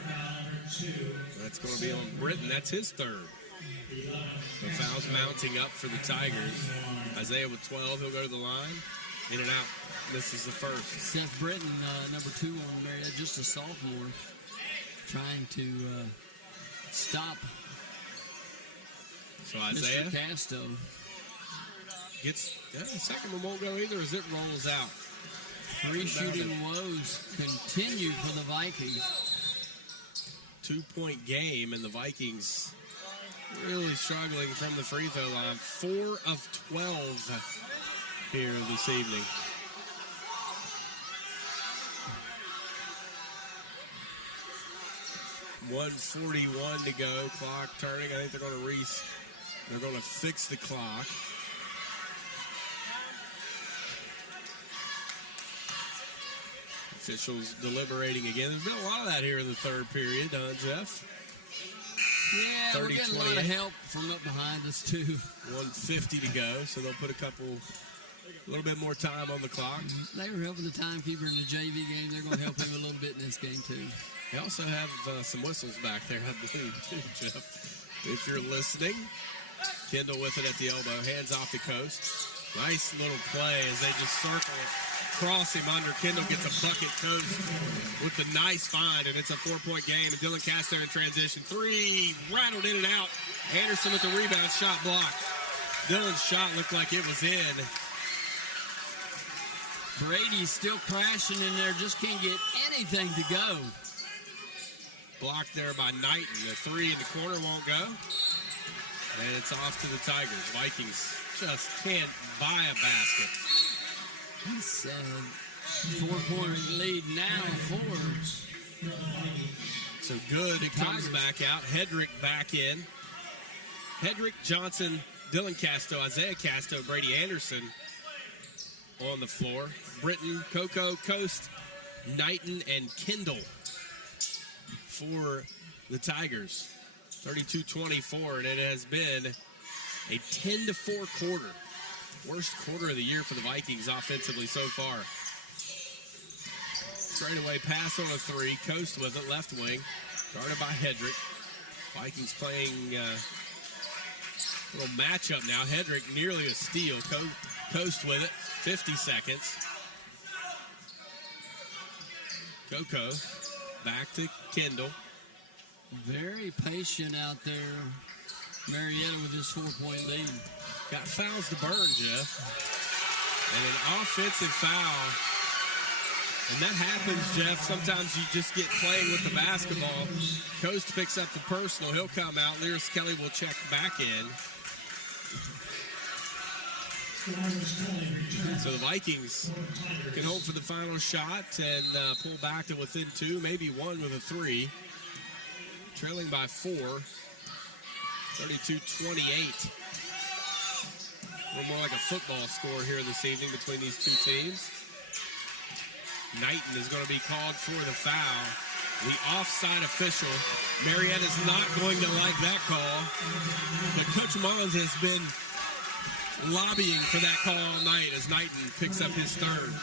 That's going to be on Britton. That's his third. The fouls mounting up for the Tigers. Isaiah with 12. He'll go to the line. In and out. This is the first. Seth Britton, number 2 on Marietta, just a sophomore, trying to stop so Isaiah Mr. Casto. Gets, the second one won't go either as it rolls out. 3 shooting woes continue for the Vikings. 2-point game, and the Vikings really struggling from the free throw line. 4 of 12 here this evening. .141 to go. Clock turning. I think they're going to fix the clock. Officials deliberating again. There's been a lot of that here in the third period, Jeff? Yeah, we're getting a lot of help from up behind us, too. 1:50 to go, so they'll put a little bit more time on the clock. They were helping the timekeeper in the JV game. They're going to help him a little bit in this game, too. They also have some whistles back there, I believe, too, Jeff. If you're listening, Kendall with it at the elbow, hands off the coast. Nice little play as they just circle it, cross him under. Kendall gets a bucket coast with the nice find, and it's a 4-point game. And Dylan Castro in transition. 3, rattled in and out. Anderson with the rebound, shot blocked. Dylan's shot looked like it was in. Brady's still crashing in there, just can't get anything to go. Blocked there by Knighton. The 3 in the corner won't go. And it's off to the Tigers. Vikings just can't buy a basket. It's 4-point lead now, 4. So good, it comes back out. Hedrick back in. Hedrick, Johnson, Dylan Casto, Isaiah Casto, Brady Anderson on the floor. Britton, Coco, Coast, Knighton, and Kendall for the Tigers. 32-24, and it has been a 10-4 quarter. Worst quarter of the year for the Vikings offensively so far. Straightaway pass on a 3. Coast with it, left wing. Guarded by Hedrick. Vikings playing a little matchup now. Hedrick nearly a steal. Coast with it. 50 seconds. Coco back to Kendall. Very patient out there, Marietta, with his 4-point lead. Got fouls to burn, Jeff. And an offensive foul. And that happens, Jeff. Sometimes you just get playing with the basketball. Coast picks up the personal. He'll come out. Lyris Kelly will check back in. So the Vikings can hope for the final shot and pull back to within 2, maybe 1 with a 3. Trailing by 4. 32-28. A little more like a football score here this evening between these two teams. Knighton is going to be called for the foul. The offside official. Marietta's not going to like that call. But Coach Mullins has been lobbying for that call all night as Knighton picks up his third.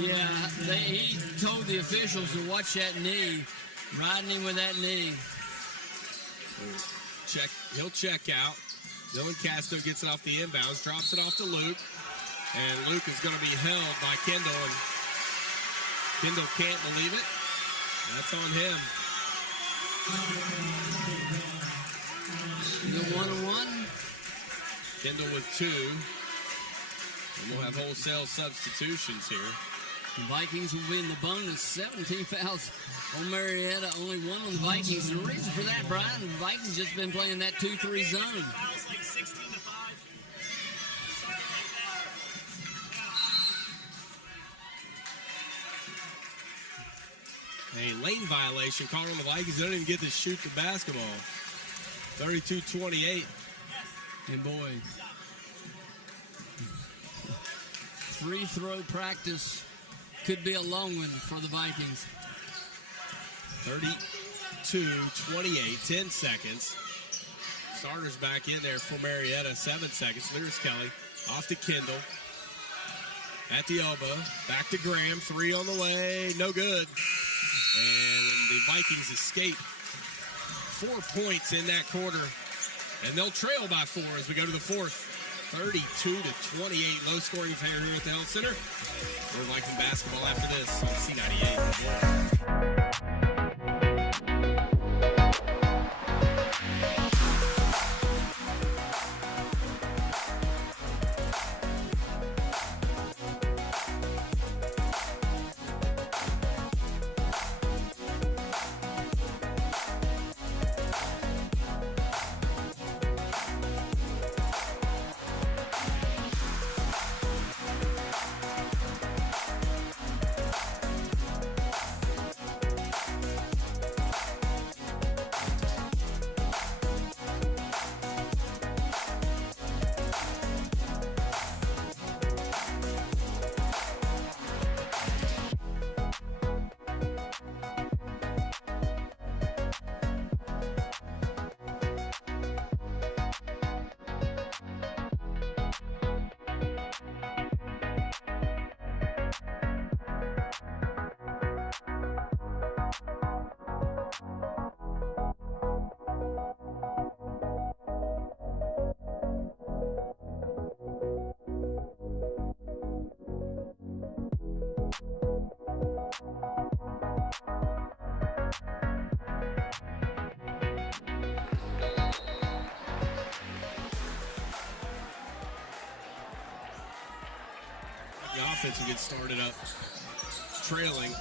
Yeah, he told the officials to watch that knee, riding him with that knee. He'll check out. Dylan Castro gets it off the inbounds, drops it off to Luke. And Luke is going to be held by Kendall, and Kendall can't believe it. That's on him. The 1-1. Kendall with 2. And we'll have wholesale substitutions here. The Vikings will be in the bonus. 17 fouls on Marietta, only 1 on the Vikings. And the reason for that, Brian, the Vikings just been playing that 2-3 zone. Fouls like 16-5. A lane violation called on the Vikings. They don't even get to shoot the basketball. 32-28. And boy, free throw practice could be a long one for the Vikings. 32-28, 10 seconds. Starters back in there for Marietta, 7 seconds. Lyris Kelly off to Kendall. At the elbow, back to Graham, 3 on the way, no good. And the Vikings escape 4 points in that quarter. And they'll trail by 4 as we go to the fourth. 32-28, low-scoring affair here at the Health Center. More Viking basketball after this on C98. The offense will get started up, trailing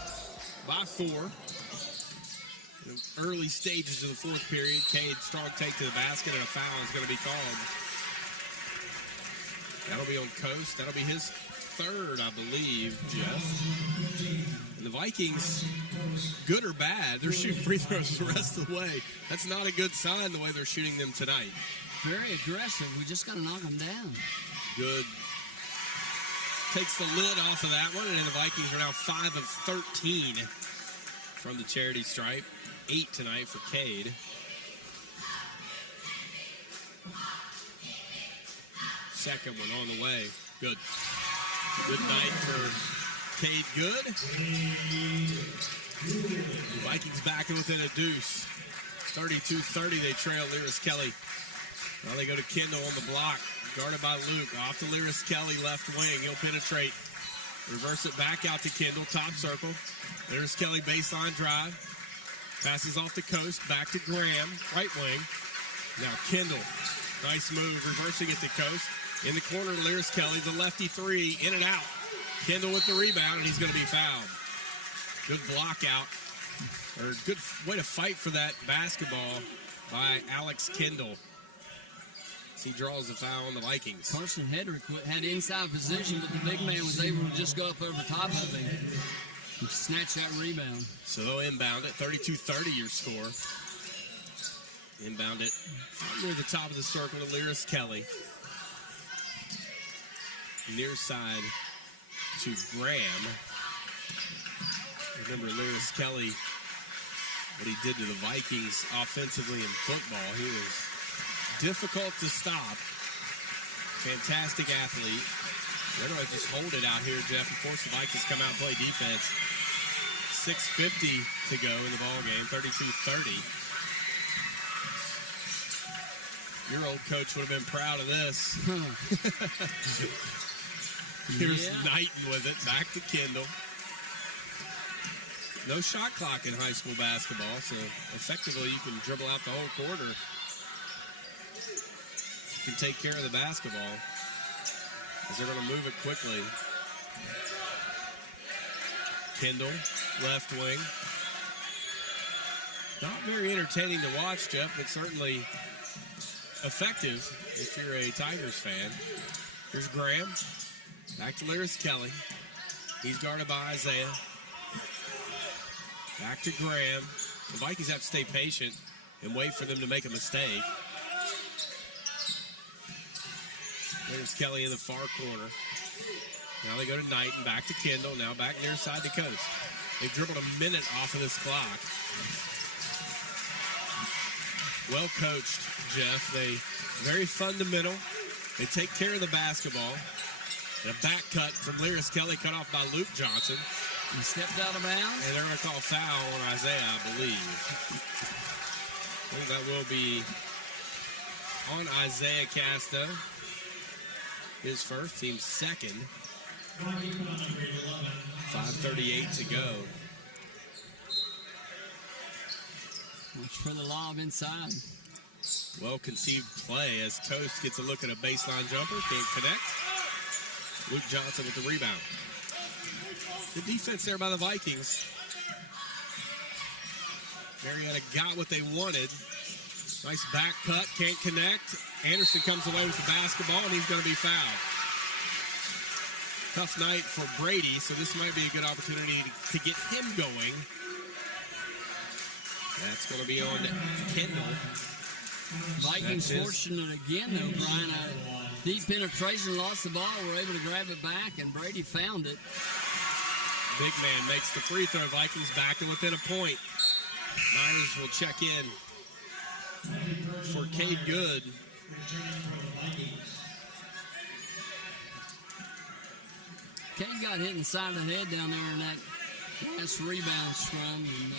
by 4. In the early stages of the fourth period, Cade, strong take to the basket, and a foul is going to be called. That'll be on Coast. That'll be his third, I believe, Jeff. And the Vikings, good or bad, they're shooting free throws the rest of the way. That's not a good sign the way they're shooting them tonight. Very aggressive. We just got to knock them down. Good. Takes the lid off of that one, and the Vikings are now 5 of 13 from the charity stripe. 8 tonight for Cade. Second one on the way. Good. Good night for Cade Good. The Vikings back within a deuce. 32-30, they trail Lyris Kelly. Now they go to Kendall on the block. Guarded by Luke. Off to Lyris Kelly, left wing. He'll penetrate. Reverse it back out to Kendall, top circle. Lyris Kelly, baseline drive. Passes off to Coast, back to Graham, right wing. Now Kendall, nice move, reversing it to Coast. In the corner, Lyris Kelly, the lefty 3, in and out. Kendall with the rebound, and he's going to be fouled. Good block out, or good way to fight for that basketball by Alex Kendall. He draws the foul on the Vikings. Carson Hedrick had inside position, but the big man was able to just go up over top of him and snatch that rebound. So they'll inbound it. 32-30 your score. Inbound it near the top of the circle to Lyris Kelly. Near side to Graham. Remember Lyris Kelly, what he did to the Vikings offensively in football. He was difficult to stop. Fantastic athlete. They're going to just hold it out here, Jeff, and force the Vikings to come out and play defense. 6:50 to go in the ball game. 32-30. Your old coach would have been proud of this. Here's Knighton with it. Back to Kendall. No shot clock in high school basketball, so effectively you can dribble out the whole quarter. You can take care of the basketball as they're going to move it quickly. Kendall, left wing. Not very entertaining to watch, Jeff, but certainly effective if you're a Tigers fan. Here's Graham. Back to Lyris Kelly. He's guarded by Isaiah. Back to Graham. The Vikings have to stay patient and wait for them to make a mistake. There's Kelly in the far corner. Now they go to Knighton, back to Kendall, now back near side to coast. They've dribbled a minute off of this clock. Well coached, Jeff. They very fundamental. They take care of the basketball. And a back cut from Lyris Kelly cut off by Luke Johnson. He stepped out of bounds. And they're going to call foul on Isaiah, I believe. I think that will be on Isaiah Casto. His first, team's second. 5:38 to go. Watch for the lob inside. Well-conceived play as Coast gets a look at a baseline jumper. Can't connect. Luke Johnson with the rebound. Good defense there by the Vikings. Marietta got what they wanted. Nice back cut. Can't connect. Anderson comes away with the basketball, and he's going to be fouled. Tough night for Brady, so this might be a good opportunity to get him going. That's going to be on Kendall. Vikings fortunate again, though, Brian. Deep penetration, lost the ball, were able to grab it back, and Brady found it. Big man makes the free throw. Vikings back to within a point. Niners will check in for Cade Good. Cade got hit in the side of the head down there in that last rebound scrum, and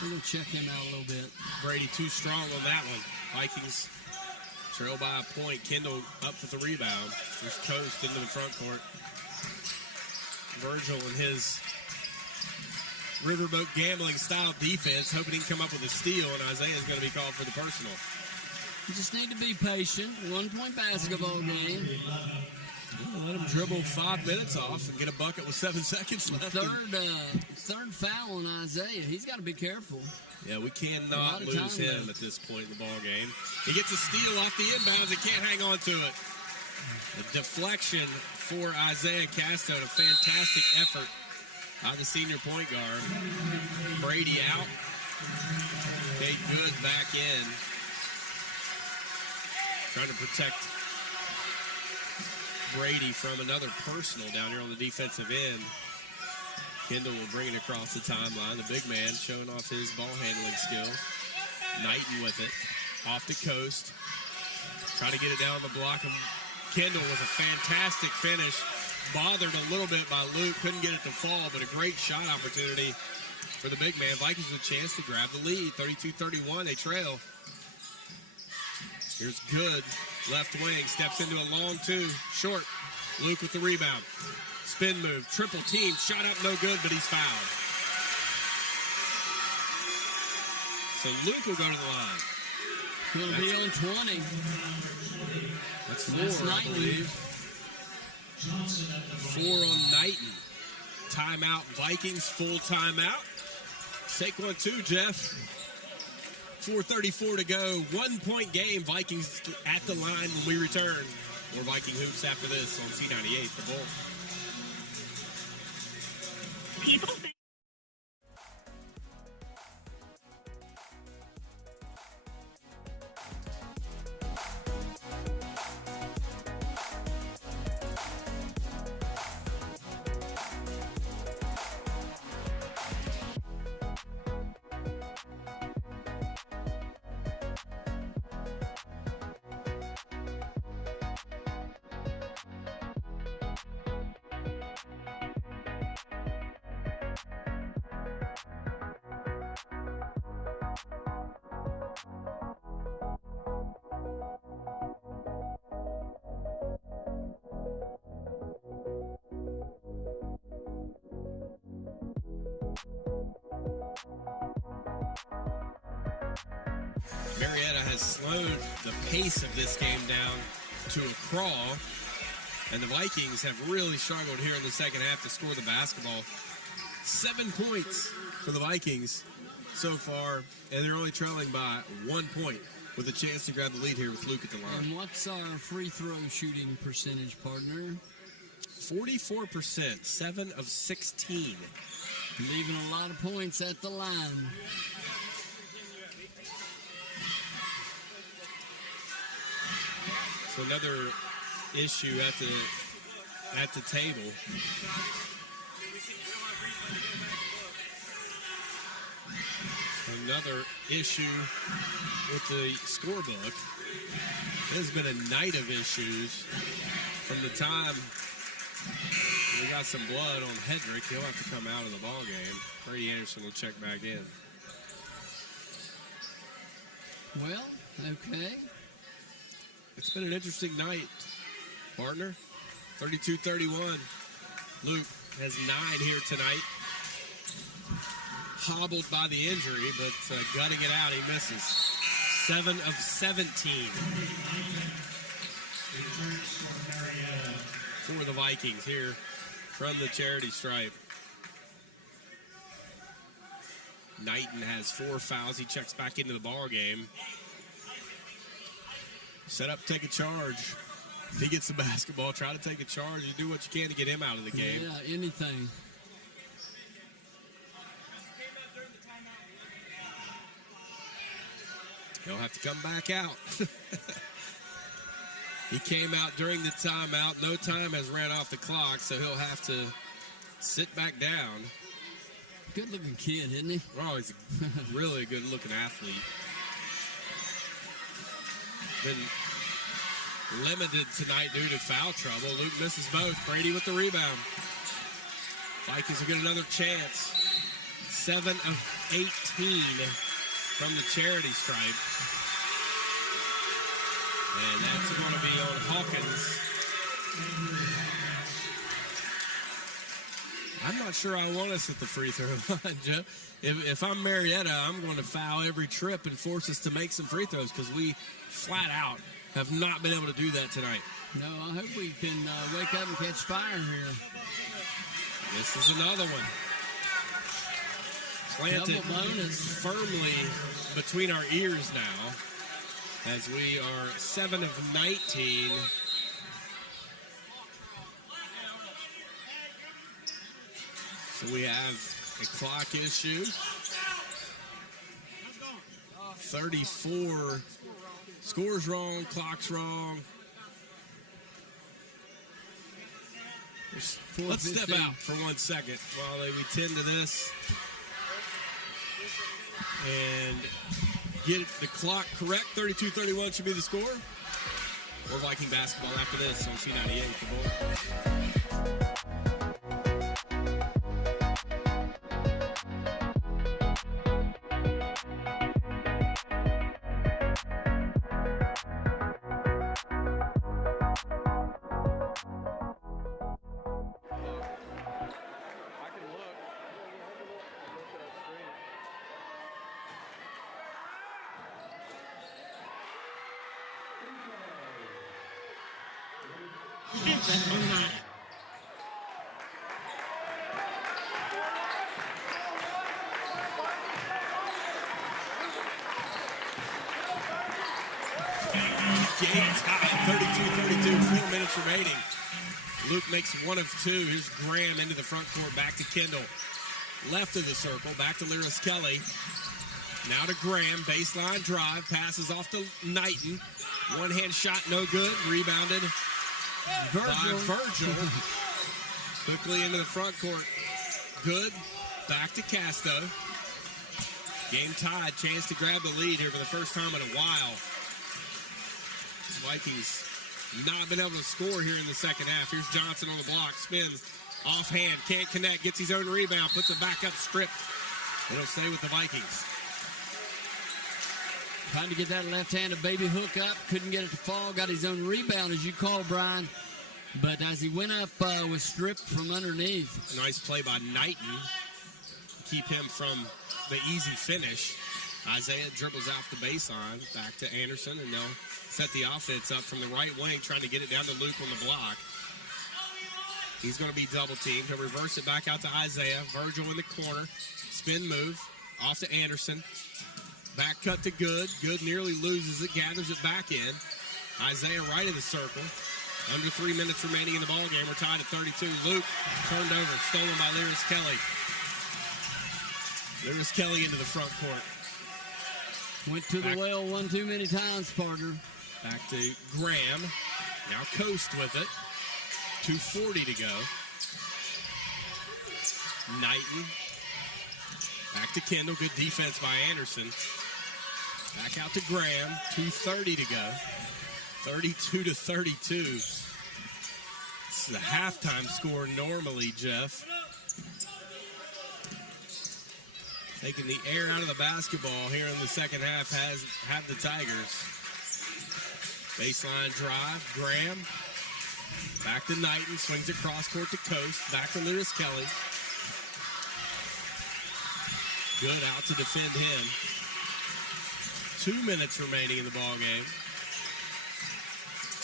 we're going to check him out a little bit. Brady too strong on that one. Vikings trail by a point. Kendall up with the rebound. There's Coast into the front court. Virgil and his riverboat gambling style defense, hoping he can come up with a steal, and Isaiah's going to be called for the personal. You just need to be patient. 1-point basketball game. Let him dribble 5 minutes off and get a bucket with 7 seconds left. Third foul on Isaiah. He's got to be careful. Yeah, we cannot lose him at this point in the ball game. He gets a steal off the inbounds and can't hang on to it. A deflection for Isaiah Casto. A fantastic effort by the senior point guard. Brady out. Cade Good back in. Trying to protect Brady from another personal down here on the defensive end. Kendall will bring it across the timeline. The big man showing off his ball handling skills. Knighton with it. Off the Coast. Trying to get it down the block. Kendall was a fantastic finish. Bothered a little bit by Luke. Couldn't get it to fall, but a great shot opportunity for the big man. Vikings with a chance to grab the lead. 32-31, they trail. Here's Good. Left wing, steps into a long two. Short. Luke with the rebound. Spin move. Triple team. Shot up, no good, but he's fouled. So Luke will go to the line. Going to be on 20. That's four, I believe. 4 on Knighton. Timeout, Vikings. Full timeout. Take one, too, Jeff. 4:34 to go. 1-point game. Vikings at the line when we return. More Viking hoops after this on C98, The Bull. Marietta has slowed the pace of this game down to a crawl, and the Vikings have really struggled here in the second half to score the basketball. 7 points for the Vikings so far, and they're only trailing by 1 point with a chance to grab the lead here with Luke at the line. And what's our free throw shooting percentage, partner? 44%, 7 of 16. Leaving a lot of points at the line. So another issue at the table. Another issue with the scorebook. There's been a night of issues from the time we got some blood on Hedrick. He'll have to come out of the ball game. Brady Anderson will check back in. Well, okay. It's been an interesting night, partner. 32-31. Luke has 9 here tonight. Hobbled by the injury, but gutting it out, he misses. 7 of 17 for the Vikings here from the charity stripe. Knighton has 4 fouls. He checks back into the ball game. Set up, take a charge. If he gets the basketball, try to take a charge. You do what you can to get him out of the game. Yeah, anything. He'll have to come back out. He came out during the timeout. No time has ran off the clock, so he'll have to sit back down. Good-looking kid, isn't he? Oh, he's a really good-looking athlete. Been limited tonight due to foul trouble. Luke misses both. Brady with the rebound. Vikings will get another chance. 7 of 18 from the charity stripe. And that's going to be on Hawkins. I'm not sure I want us at the free throw line, Joe. If I'm Marietta, I'm going to foul every trip and force us to make some free throws because we flat out have not been able to do that tonight. No, I hope we can wake up and catch fire here. This is another one. Planted firmly between our ears now as we are 7 of 19. So we have a clock issue. 34. Score's wrong, clock's wrong. Let's step out for 1 second while we tend to this and get the clock correct. 32-31 should be the score. More Viking basketball after this on C98. The Bull. Game tied, 32-32, 4 minutes remaining. Luke makes 1 of 2. Here's Graham into the front court, back to Kendall. Left of the circle, back to Lyris Kelly. Now to Graham, baseline drive, passes off to Knighton. One-hand shot, no good. Rebounded by Virgil. Quickly into the front court. Good. Back to Casto. Game tied. Chance to grab the lead here for the first time in a while. Vikings not been able to score here in the second half. Here's Johnson on the block. Spins. Offhand. Can't connect. Gets his own rebound. Puts it back up. Stripped. It'll stay with the Vikings. Trying to get that left-handed baby hook up. Couldn't get it to fall. Got his own rebound, as you call, Brian. But as he went up, was stripped from underneath. Nice play by Knighton. Keep him from the easy finish. Isaiah dribbles off the baseline. Back to Anderson, and they'll set the offense up from the right wing, trying to get it down to Luke on the block. He's going to be double-teamed. He'll reverse it back out to Isaiah. Virgil in the corner. Spin move. Off to Anderson. Back cut to Good. Good nearly loses it, gathers it back in. Isaiah right in the circle. Under 3 minutes remaining in the ballgame. We're tied at 32. Luke turned over, stolen by Lyris Kelly. Lewis Kelly into the front court. Went to the well one too many times, partner. Back to Graham. Now Coast with it. 2:40 to go. Knighton. Back to Kendall. Good defense by Anderson. Back out to Graham. 2:30 to go. 32-32. This is the halftime score normally, Jeff. Taking the air out of the basketball here in the second half have the Tigers. Baseline drive, Graham. Back to Knighton, swings it cross court to Coast. Back to Lewis Kelly. Good out to defend him. 2 minutes remaining in the ball game.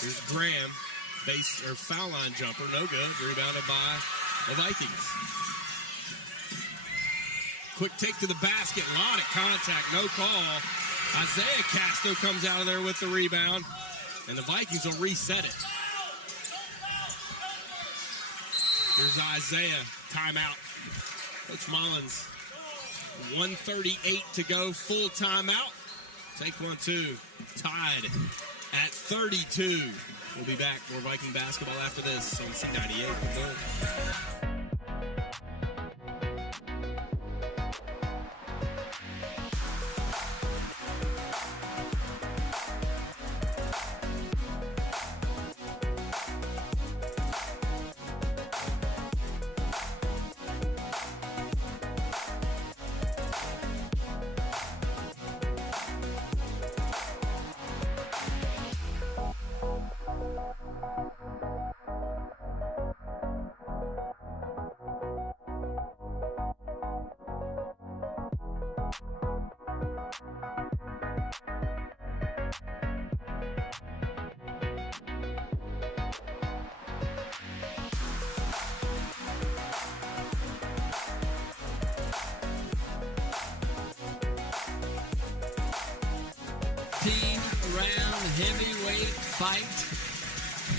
Here's Graham, foul line jumper, no good. Rebounded by the Vikings. Quick take to the basket, a lot of contact, no call. Isaiah Castro comes out of there with the rebound, and the Vikings will reset it. Here's Isaiah, timeout. Coach Mullins, 1:38 to go, full timeout. Take 1-2, tied at 32. We'll be back for Viking basketball after this on C98. Heavyweight fight.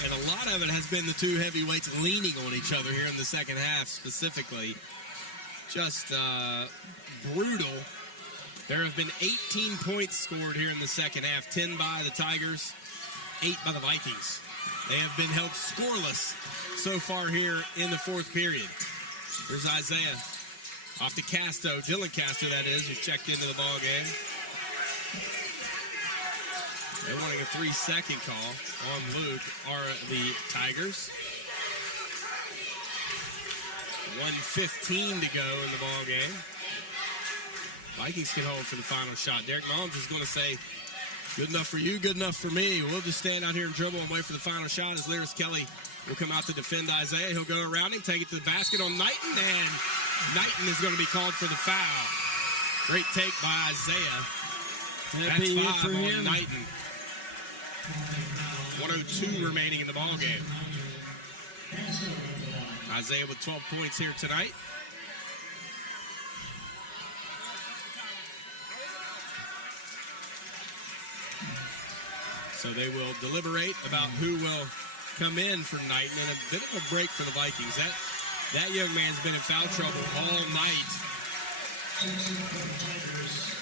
And a lot of it has been the two heavyweights leaning on each other here in the second half specifically. Just brutal. There have been 18 points scored here in the second half. 10 by the Tigers, 8 by the Vikings. They have been held scoreless so far here in the fourth period. There's Isaiah. Off to Castro, Dylan Castro that is, who's checked into the ball game. They're wanting a 3-second call on Luke, are the Tigers. 1:15 to go in the ball game. Vikings can hold for the final shot. Derek Mullins is going to say, good enough for you, good enough for me. We'll just stand out here and dribble and wait for the final shot as Lewis Kelly will come out to defend Isaiah. He'll go around him, take it to the basket on Knighton, and Knighton is going to be called for the foul. Great take by Isaiah. That's 5 on Knighton. 1:02 remaining in the ball game. Isaiah with 12 points here tonight. So they will deliberate about who will come in for Knighton, and a bit of a break for the Vikings. That young man's been in foul trouble all night.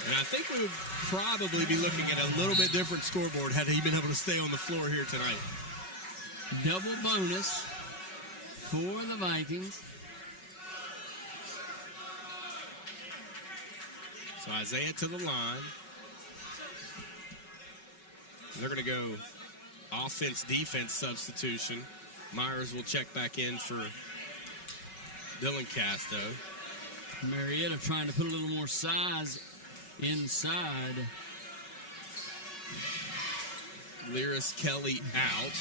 And I think we would probably be looking at a little bit different scoreboard had he been able to stay on the floor here tonight. Double bonus for the Vikings. So Isaiah to the line. They're going to go offense-defense substitution. Myers will check back in for Dylan Castro. Marietta trying to put a little more size inside. Lewis Kelly out.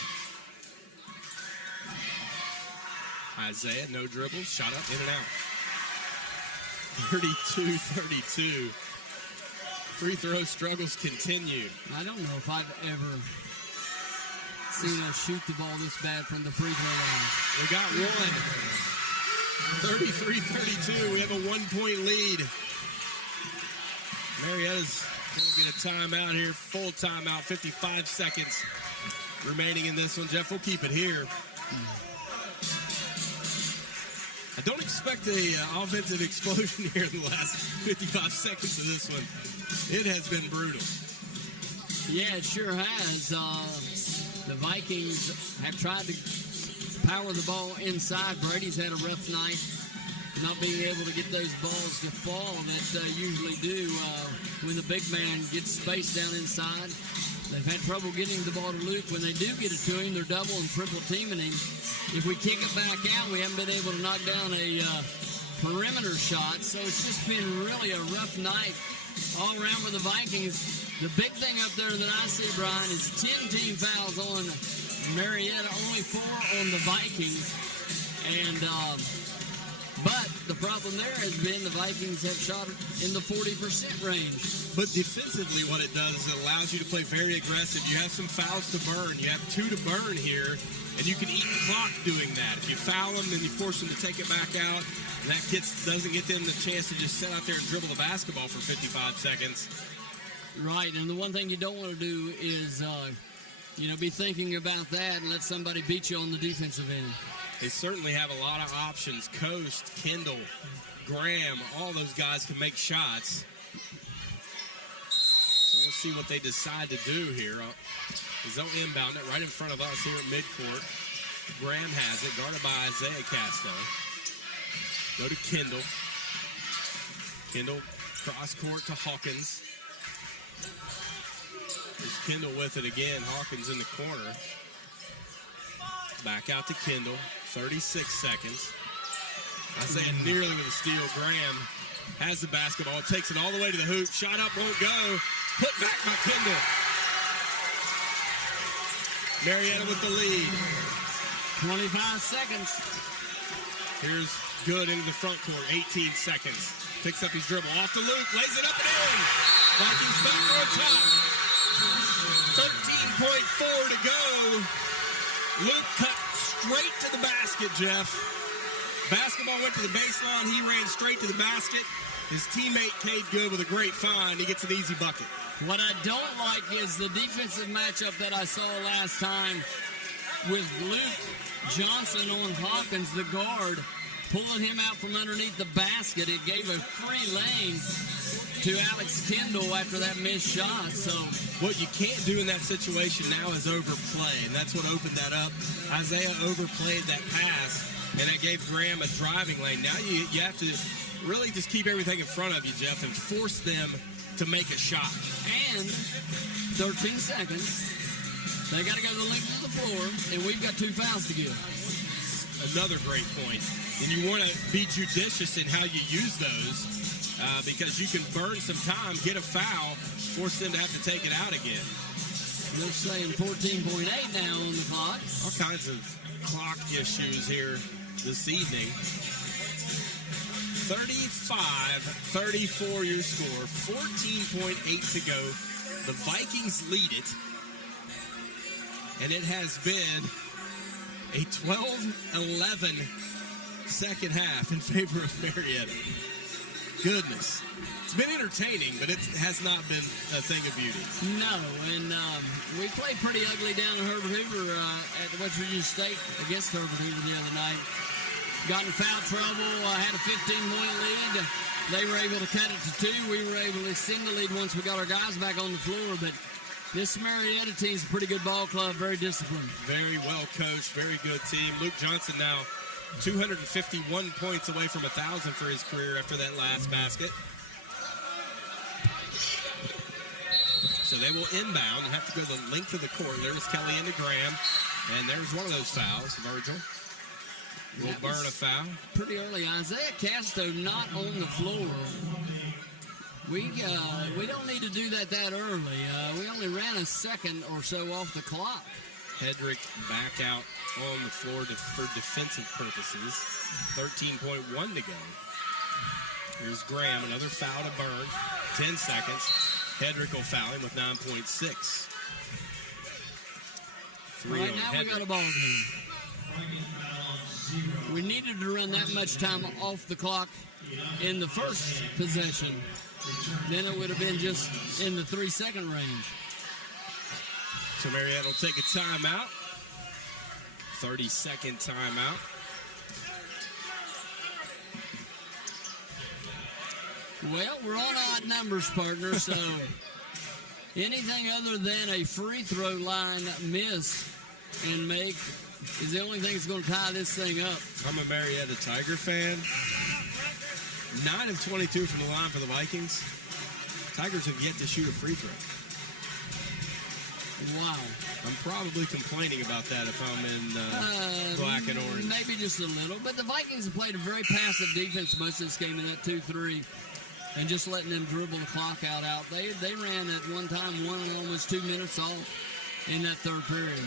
Isaiah, no dribbles, shot up, in and out. 32-32. Free throw struggles continue. I don't know if I've ever seen us shoot the ball this bad from the free throw line. We got one. 33-32. We have a 1-point lead. Marietta's going to get a timeout here. Full timeout. 55 seconds remaining in this one. Jeff, we'll keep it here. I don't expect a offensive explosion here in the last 55 seconds of this one. It has been brutal. Yeah, it sure has. The Vikings have tried to power the ball inside. Brady's had a rough night, not being able to get those balls to fall that usually do when the big man gets space down inside. They've had trouble getting the ball to Luke. When they do get it to him, they're double and triple teaming him. If we kick it back out, we haven't been able to knock down a perimeter shot. So it's just been really a rough night all around for the Vikings. The big thing up there that I see, Brian, is 10 team fouls on Marietta, only 4 on the Vikings. And but the problem there has been the Vikings have shot in the 40% range. But defensively, what it does is it allows you to play very aggressive. You have some fouls to burn. You have 2 to burn here, and you can eat the clock doing that. If you foul them, then you force them to take it back out, and that doesn't get them the chance to just sit out there and dribble the basketball for 55 seconds. Right, and the one thing you don't want to do is, be thinking about that and let somebody beat you on the defensive end. They certainly have a lot of options. Coast, Kendall, Graham, all those guys can make shots. So we'll see what they decide to do here. They'll inbound it right in front of us here at midcourt. Graham has it, guarded by Isaiah Casto. Go to Kendall. Kendall cross court to Hawkins. There's Kendall with it again. Hawkins in the corner. Back out to Kendall. 36 seconds. Isaiah nearly with a steal. Graham has the basketball. Takes it all the way to the hoop. Shot up, won't go. Put back by Kendall. Marietta with the lead. 25 seconds. Here's Good into the front court. 18 seconds. Picks up his dribble. Off to Luke. Lays it up and in. Vikings back on top. 13.4 to go. Luke cut straight to the basket, Jeff. Basketball went to the baseline. He ran straight to the basket. His teammate, Cade Good, with a great find. He gets an easy bucket. What I don't like is the defensive matchup that I saw last time with Luke Johnson on Hawkins, the guard, pulling him out from underneath the basket. It gave a free lane to Alex Kendall after that missed shot. So what you can't do in that situation now is overplay, and that's what opened that up. Isaiah overplayed that pass, and that gave Graham a driving lane. Now you have to really just keep everything in front of you, Jeff, and force them to make a shot. And 13 seconds. They got to go to the length of the floor, and we've got 2 fouls to give. Another great point. And you want to be judicious in how you use those because you can burn some time, get a foul, force them to have to take it out again. They're saying 14.8 now on the clock. All kinds of clock issues here this evening. 35-34 your score. 14.8 to go. The Vikings lead it. And it has been a 12-11 second half in favor of Marietta. Goodness. It's been entertaining, but it has not been a thing of beauty. No, and we played pretty ugly down in Herbert Hoover at West Virginia State against Herbert Hoover the other night. Got in foul trouble, had a 15-point lead. They were able to cut it to 2. We were able to extend the lead once we got our guys back on the floor, but this Marietta team is a pretty good ball club, very disciplined. Very well coached, very good team. Luke Johnson now 251 points away from 1,000 for his career after that last basket. So they will inbound and have to go the length of the court. There's Kelly into Graham, and there's one of those fouls, Virgil. Will burn a foul. Pretty early. Isaiah Casto not on the floor. We don't need to do that early. We only ran a second or so off the clock. Hedrick back out on the floor for defensive purposes. 13.1 to go. Here's Graham, another foul to burn. 10 seconds. Hedrick will foul him with 9.6. Right now we got a ball game. We needed to run that much time off the clock in the first possession. Then it would have been just in the 3-second range. So Marietta will take a timeout. 30-second timeout. Well, we're on odd numbers, partner, so anything other than a free throw line miss and make is the only thing that's going to tie this thing up. I'm a Marietta Tiger fan. 9 of 22 from the line for the Vikings. Tigers have yet to shoot a free throw. Wow. I'm probably complaining about that if I'm in black and orange. Maybe just a little. But the Vikings have played a very passive defense most of this game in that 2-3 and just letting them dribble the clock out. They ran at one time 1 and almost 2 minutes off in that third period.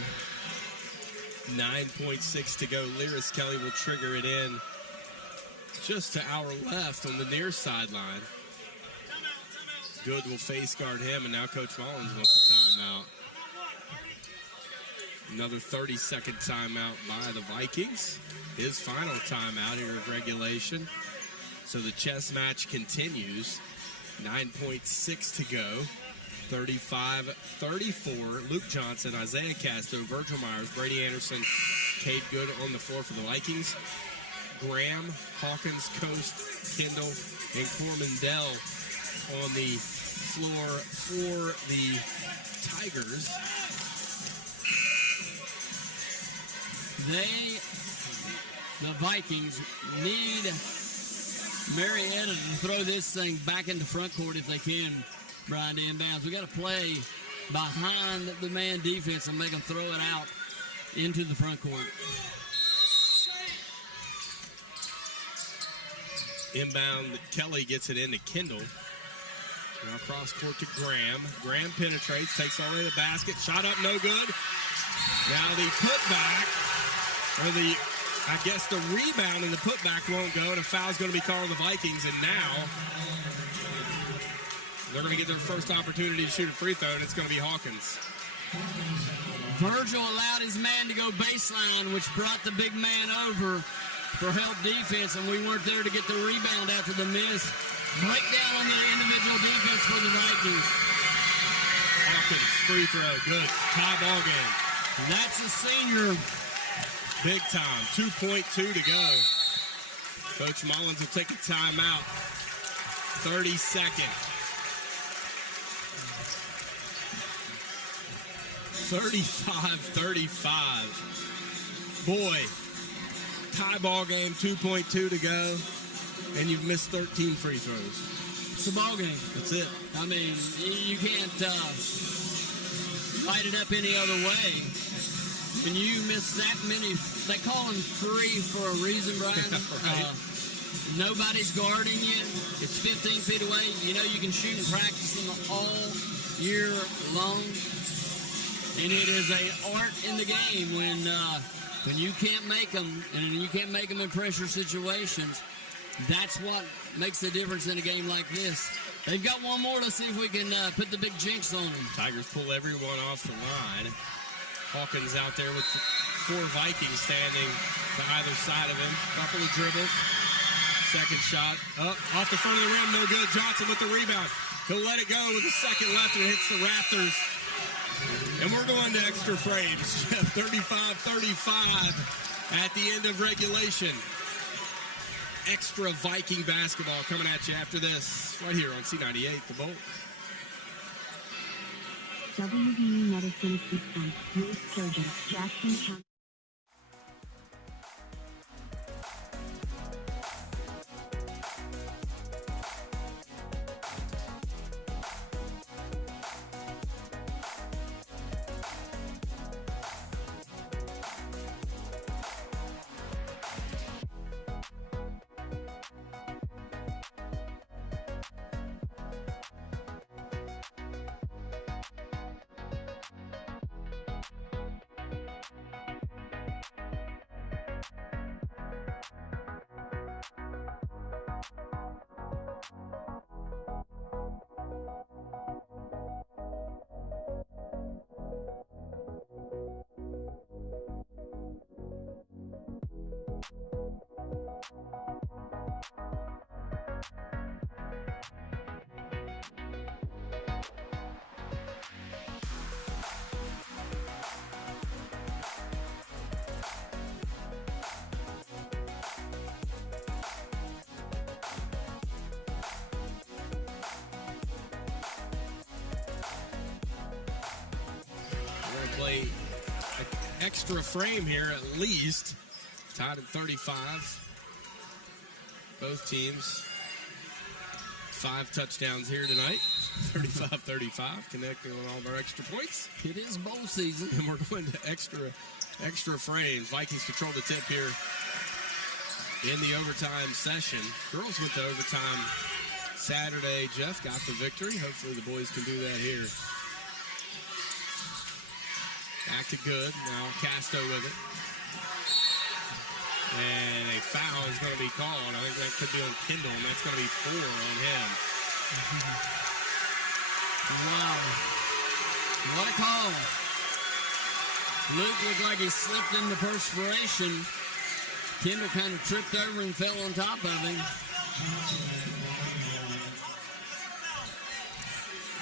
9.6 to go. Lyris Kelly will trigger it in just to our left on the near sideline. Good will face guard him, and now Coach Mullins wants a timeout. Another 30-second timeout by the Vikings. His final timeout here of regulation. So the chess match continues. 9.6 to go. 35-34. Luke Johnson, Isaiah Castro, Virgil Myers, Brady Anderson, Cade Good on the floor for the Vikings. Graham, Hawkins, Coast, Kendall, and Cormandel on the floor for the Tigers. The Vikings need Marietta to throw this thing back into front court if they can, Brian, to inbounds. We got to play behind the man defense and make them throw it out into the front court. Inbound, Kelly gets it into Kendall. Now cross court to Graham. Graham penetrates, takes all the way to the basket. Shot up, no good. Now the putback, or the rebound and the putback won't go, and a foul's going to be called on the Vikings, and now they're going to get their first opportunity to shoot a free throw, and it's going to be Hawkins. Virgil allowed his man to go baseline, which brought the big man over for help defense, and we weren't there to get the rebound after the miss. Breakdown on the individual defense for the Vikings. Hawkins, free throw, good. Tie ball game. That's a senior. Big time, 2.2 to go. Coach Mullins will take a timeout. 30-second. 35-35. Boy, tie ball game, 2.2 to go, and you've missed 13 free throws. It's a ball game. That's it. I mean, you can't light it up any other way. When you miss that many, they call them free for a reason, Brian. Right. Nobody's guarding you. It's 15 feet away. You know you can shoot and practice them all year long. And it is an art in the game when you can't make them, and you can't make them in pressure situations. That's what makes the difference in a game like this. They've got one more. Let's see if we can put the big jinx on them. Tigers pull everyone off the line. Hawkins out there with 4 Vikings standing to either side of him. Couple of dribbles. Second shot. Up off the front of the rim. No good. Johnson with the rebound. He'll let it go with a second left and hits the rafters. And we're going to extra frames. 35-35 at the end of regulation. Extra Viking basketball coming at you after this. Right here on C98, The Bolt. WVU Medicine System, Louis Surgeon, Jackson County. an extra frame here at least. Tied at 35. Both teams 5 touchdowns here tonight. 35-35, connecting on all of our extra points. It is bowl season. And we're going to extra frames. Vikings control the tip here in the overtime session. Girls went to overtime Saturday. Jeff got the victory. Hopefully the boys can do that here. Back to good. Now Casto with it. And a foul is going to be called. I think that could be on Kendall, and that's going to be 4 on him. Wow. What a call. Luke looked like he slipped in the perspiration. Kendall kind of tripped over and fell on top of him.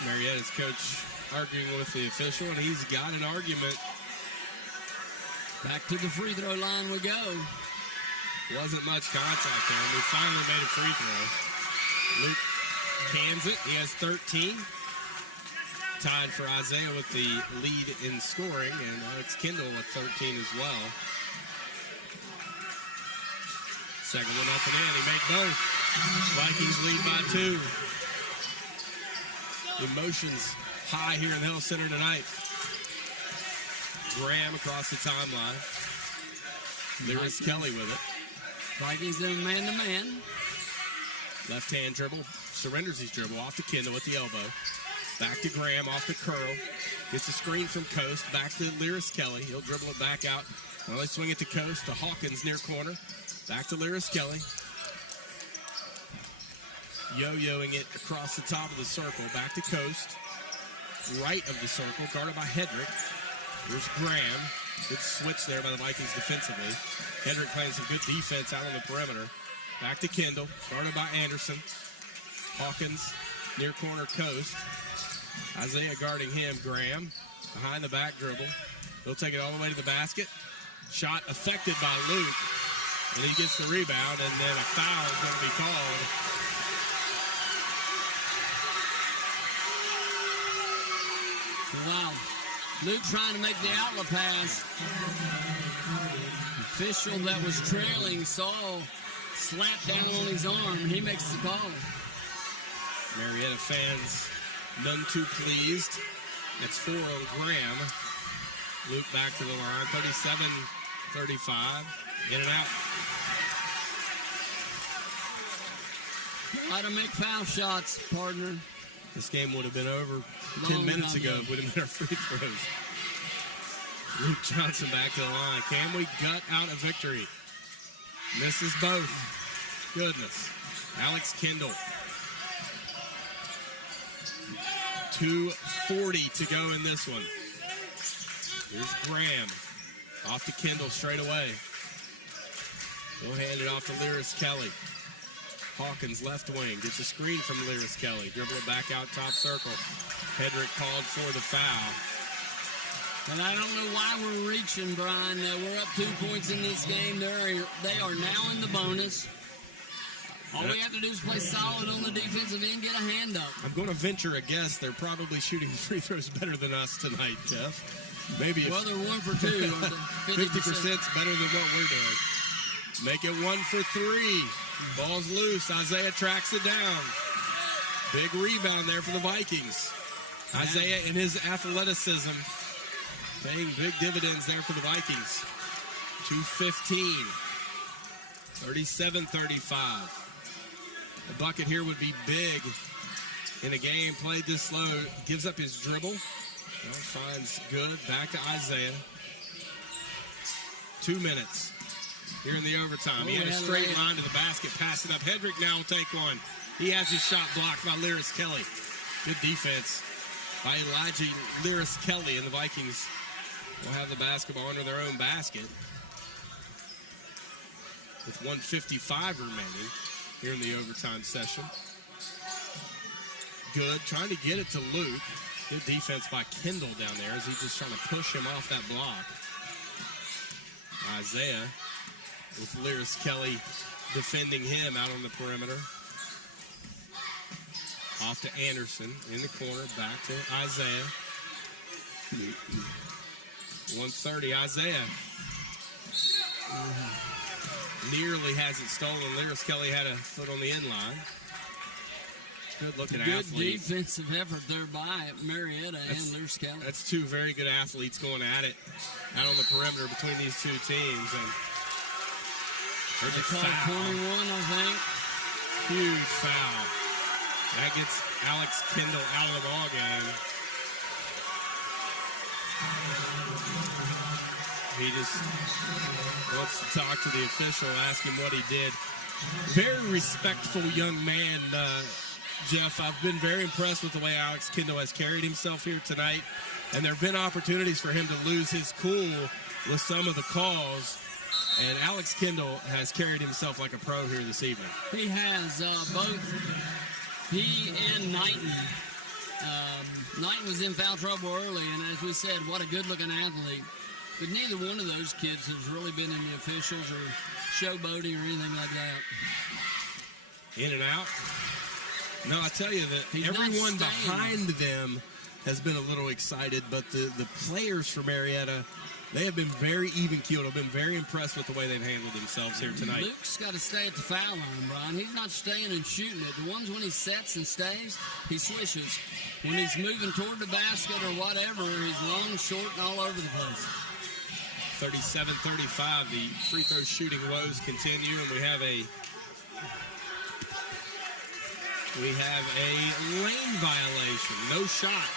Marietta's coach arguing with the official, and he's got an argument. Back to the free throw line we go. Wasn't much contact there, and we finally made a free throw. Luke cans it. He has 13. Tied for Isaiah with the lead in scoring, and it's Kendall with 13 as well. Second one up and in. He made both. Vikings lead by 2. Emotions high here in the Hill Center tonight. Graham across the timeline. Lyris Kelly with it. Vikings in man-to-man. Left-hand dribble. Surrenders his dribble off to Kendall at the elbow. Back to Graham off the curl. Gets a screen from Coast. Back to Lyris Kelly. He'll dribble it back out. Now they swing it to Coast to Hawkins near corner. Back to Lyris Kelly. Yo-yoing it across the top of the circle. Back to Coast. Right of the circle. Guarded by Hedrick. Here's Graham. Good switch there by the Vikings defensively. Hedrick playing some good defense out on the perimeter. Back to Kendall. Guarded by Anderson. Hawkins near corner Coast. Isaiah guarding him. Graham behind the back dribble. He'll take it all the way to the basket. Shot affected by Luke. And he gets the rebound, and then a foul is going to be called. Wow. Luke trying to make the outlet pass. Official that was trailing saw slap down on his arm. He makes the call. Marietta fans none too pleased. That's 4 on Graham. Luke back to the line. 37-35. In and out. Got to make foul shots, partner. This game would have been over 10 minutes ago if we'd have made our free throws. Luke Johnson back to the line. Can we gut out a victory? Misses both. Goodness. Alex Kendall. 2:40 to go in this one. Here's Graham. Off to Kendall straight away. He'll hand it off to Lyris Kelly. Hawkins left wing. Gets a screen from Lyris Kelly. Dribble it back out top circle. Hedrick called for the foul. And I don't know why we're reaching, Brian. We're up 2 points in this game. They are now in the bonus. All we have to do is play solid on the defensive end, get a hand up. I'm going to venture a guess they're probably shooting free throws better than us tonight, Jeff. Maybe well, they're 1 for 2. 50%'s better than what we're doing. Make it 1 for 3. Ball's loose. Isaiah tracks it down. Big rebound there for the Vikings. Isaiah and his athleticism paying big dividends there for the Vikings. 2:15. 37-35. The bucket here would be big in a game played this slow. Gives up his dribble. Well, finds good. Back to Isaiah. 2 minutes here in the overtime. He had a straight line to the basket. Pass it up. Hedrick now will take one. He has his shot blocked by Lyris Kelly. Good defense by Elijah Lyris Kelly, and the Vikings will have the basketball under their own basket with 1:55 remaining here in the overtime session. Good, trying to get it to Luke. Good defense by Kendall down there as he's just trying to push him off that block. Isaiah with Lyris Kelly defending him out on the perimeter. Off to Anderson in the corner, back to Isaiah. 130, Isaiah. Nearly has it stolen. Lyris Kelly had a foot on the end line. Good-looking Good athlete. defensive effort there by Marietta and Lyris Kelly. That's two very good athletes going at it out on the perimeter between these two teams. And there's a foul. 21, I think. Huge foul. That gets Alex Kendall out of the ball game. He just wants to talk to the official, ask him what he did. Very respectful young man, Jeff. I've been very impressed with the way Alex Kendall has carried himself here tonight. And there have been opportunities for him to lose his cool with some of the calls. And Alex Kendall has carried himself like a pro here this evening. He has both he and Knighton. Knighton was in foul trouble early, and as we said, what a good-looking athlete. But neither one of those kids has really been in the officials or showboating or anything like that. In and out. No, I tell you that He's everyone not staying. behind them has been a little excited, but the players for Marietta, they have been very even-keeled. I've been very impressed with the way they've handled themselves here tonight. Luke's got to stay at the foul line, Brian. He's not staying and shooting it. The ones when he sets and stays, he swishes. When he's moving toward the basket or whatever, he's long, short, and all over the place. 37-35, the free throw shooting woes continue, and we have a lane violation. No shot.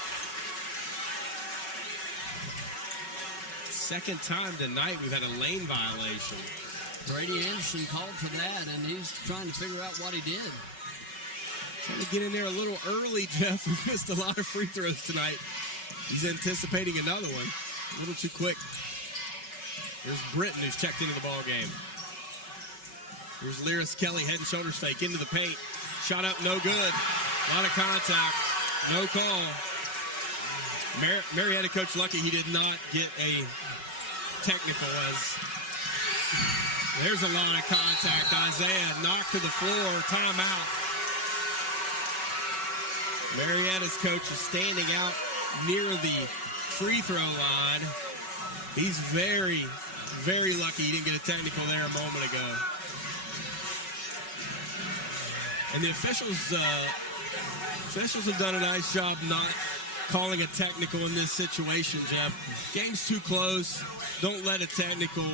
Second time tonight we've had a lane violation. Brady Anderson called for that, and he's trying to figure out what he did. Trying to get in there a little early, Jeff. We've missed a lot of free throws tonight. He's anticipating another one. A little too quick. Here's Britton, who's checked into the ball game. Here's Lyris Kelly, head and shoulders fake into the paint. Shot up, no good. A lot of contact, no call. Marietta coach lucky he did not get a technical as there's a lot of contact. Isaiah knocked to the floor, timeout. Marietta's coach is standing out near the free throw line. He's very, very lucky he didn't get a technical there a moment ago. And the officials have done a nice job not calling a technical in this situation, Jeff. Game's too close. Don't let a technical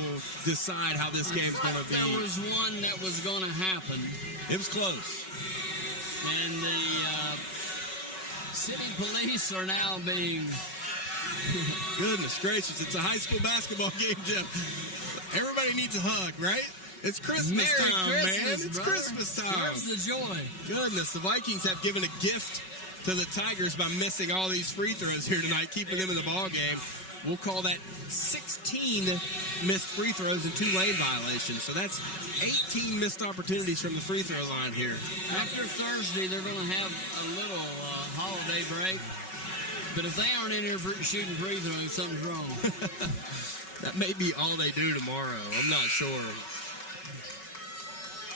decide how this game's going to be. There was one that was going to happen. It was close. And the city police are now being... Goodness gracious, it's a high school basketball game, Jeff. Everybody needs a hug, right? It's Christmas Merry time, Christmas, man. It's brother. Christmas time. Where's the joy? Goodness, the Vikings have given a gift to the Tigers by missing all these free throws here tonight, keeping them in the ball game. We'll call that 16 missed free throws and 2 lane violations. So that's 18 missed opportunities from the free throw line here. After Thursday, they're going to have a little holiday break. But if they aren't in here shooting free throws, something's wrong. That may be all they do tomorrow. I'm not sure.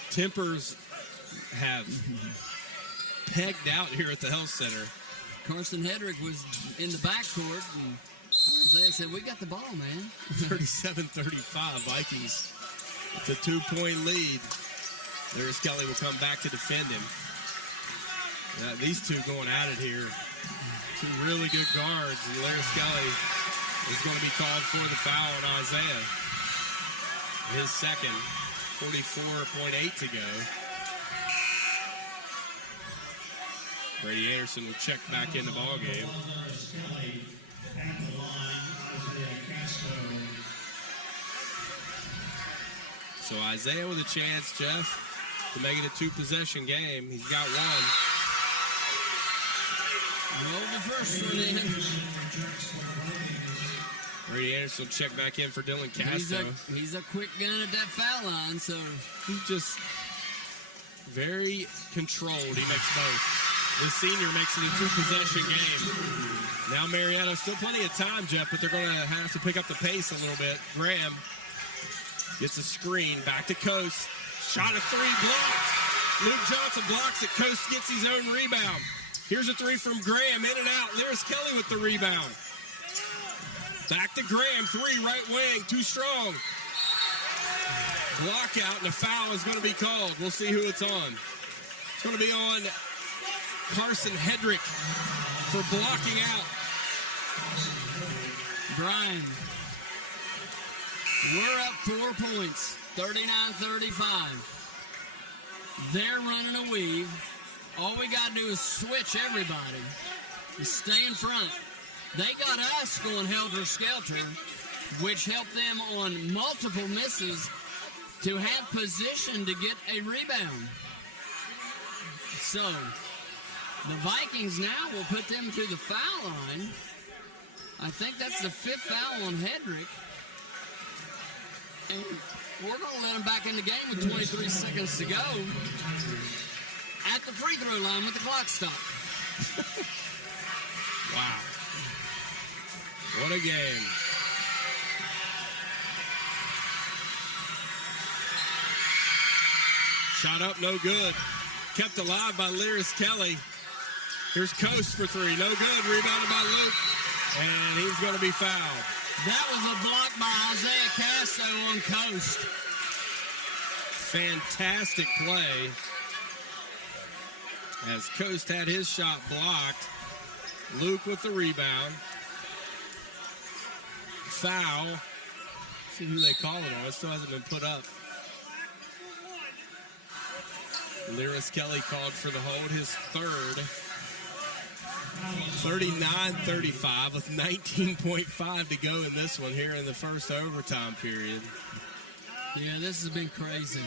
Tempers have pegged out here at the health center. Carson Hedrick was in the backcourt, and Isaiah said, "We got the ball, man." 37-35, Vikings with a 2-point lead. Lyris Kelly will come back to defend him. These two going at it here. Two really good guards, and Lyris Kelly is going to be called for the foul on Isaiah. His second, 44.8 to go. Brady Anderson will check back in the ball game. So Isaiah with a chance, Jeff, to make it a 2-possession game. He's got one. Roll the first one in. Brady Anderson will check back in for Dylan Castro. He's a quick gun at that foul line, so He's just very controlled. He makes both. The senior makes it a 2-possession game. Now Marietta, still plenty of time, Jeff, but they're going to have to pick up the pace a little bit. Graham gets a screen, back to Coast. Shot a 3, blocked. Luke Johnson blocks it. Coast gets his own rebound. Here's a 3 from Graham, in and out. Lyris Kelly with the rebound. Back to Graham, 3, right wing, too strong. Block out, and a foul is going to be called. We'll see who it's on. It's going to be on Carson Hedrick for blocking out. Brian, we're up 4 points, 39-35. They're running a weave. All we got to do is switch everybody to stay in front. They got us going helter-skelter, which helped them on multiple misses to have position to get a rebound. So, the Vikings now will put them to the foul line. I think that's the 5th foul on Hedrick. And we're going to let them back in the game with 23 seconds to go at the free throw line with the clock stopped. Wow. What a game. Shot up, no good. Kept alive by Lyris Kelly. Here's Coast for 3. No good. Rebounded by Luke. And he's going to be fouled. That was a block by Isaiah Castro on Coast. Fantastic play. As Coast had his shot blocked. Luke with the rebound. Foul. See who they call it on. It still hasn't been put up. Lyris Kelly called for the hold, his 3rd. 39-35 with 19.5 to go in this one here in the first overtime period. Yeah, this has been crazy.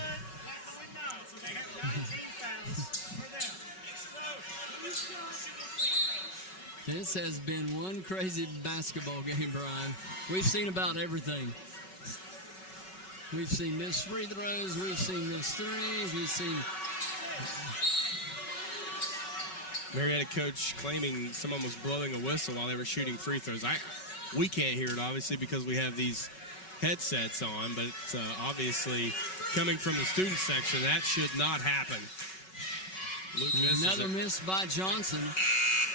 This has been one crazy basketball game, Brian. We've seen about everything. We've seen missed free throws. We've seen missed threes. We've seen... Marietta coach claiming someone was blowing a whistle while they were shooting free throws. We can't hear it, obviously, because we have these headsets on, but it's obviously coming from the student section. That should not happen. Luke misses Another it. miss by Johnson.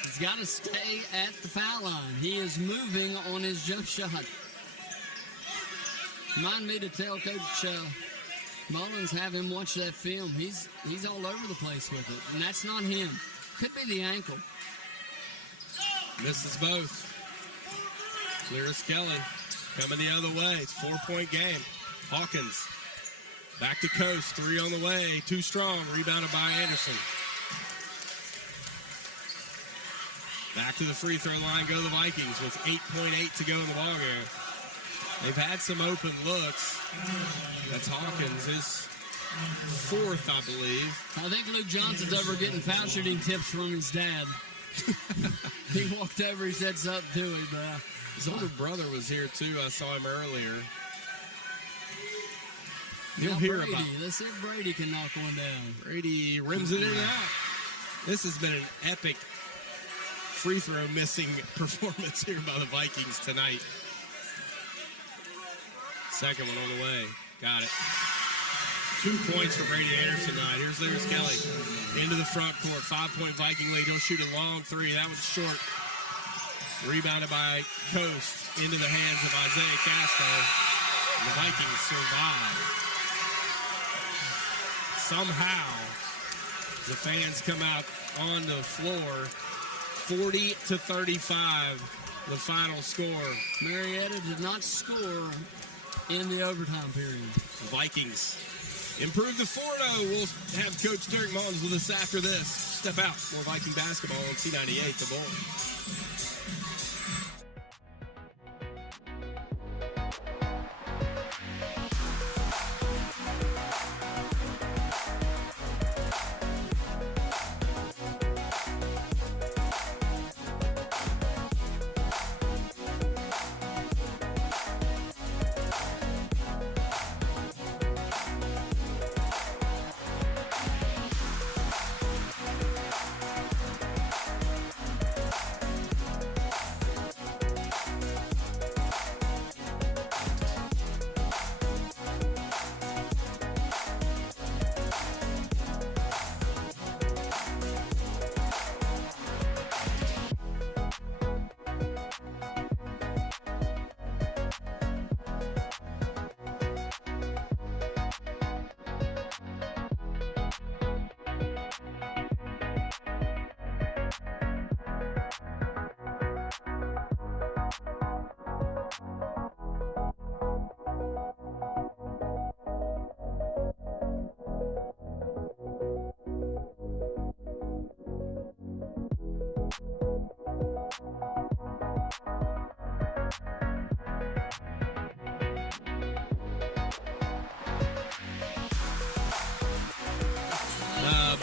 He's got to stay at the foul line. He is moving on his jump shot. Remind me to tell Coach Mullins, have him watch that film. He's all over the place with it, and that's not him. Could be the ankle. Misses both. Lyris Kelly coming the other way. It's a 4-point game. Hawkins back to Coast. 3 on the way. Too strong. Rebounded by Anderson. Back to the free throw line go the Vikings with 8.8 to go in the ballgame. They've had some open looks. That's Hawkins, his 4th, I believe. I think Luke Johnson's over getting foul shooting tips from his dad. He walked over, he said something to him. His older brother was here too. I saw him earlier. You'll Now hear Brady. about. Let's see if Brady can knock one down. Brady rims it in and out. This has been an epic free throw missing performance here by the Vikings tonight. Second one on the way. Got it. 2 points for Brady Anderson tonight. Here's Lyris Kelly into the front court. 5-point Viking lead. He'll shoot a long 3. That was short. Rebounded by Coast into the hands of Isaiah Castro. The Vikings survive. Somehow, the fans come out on the floor. 40-35, the final score. Marietta did not score in the overtime period. The Vikings improve to 4-0. We'll have Coach Derek Mullins with us after this. Step out. More Viking basketball on C98, The Bull.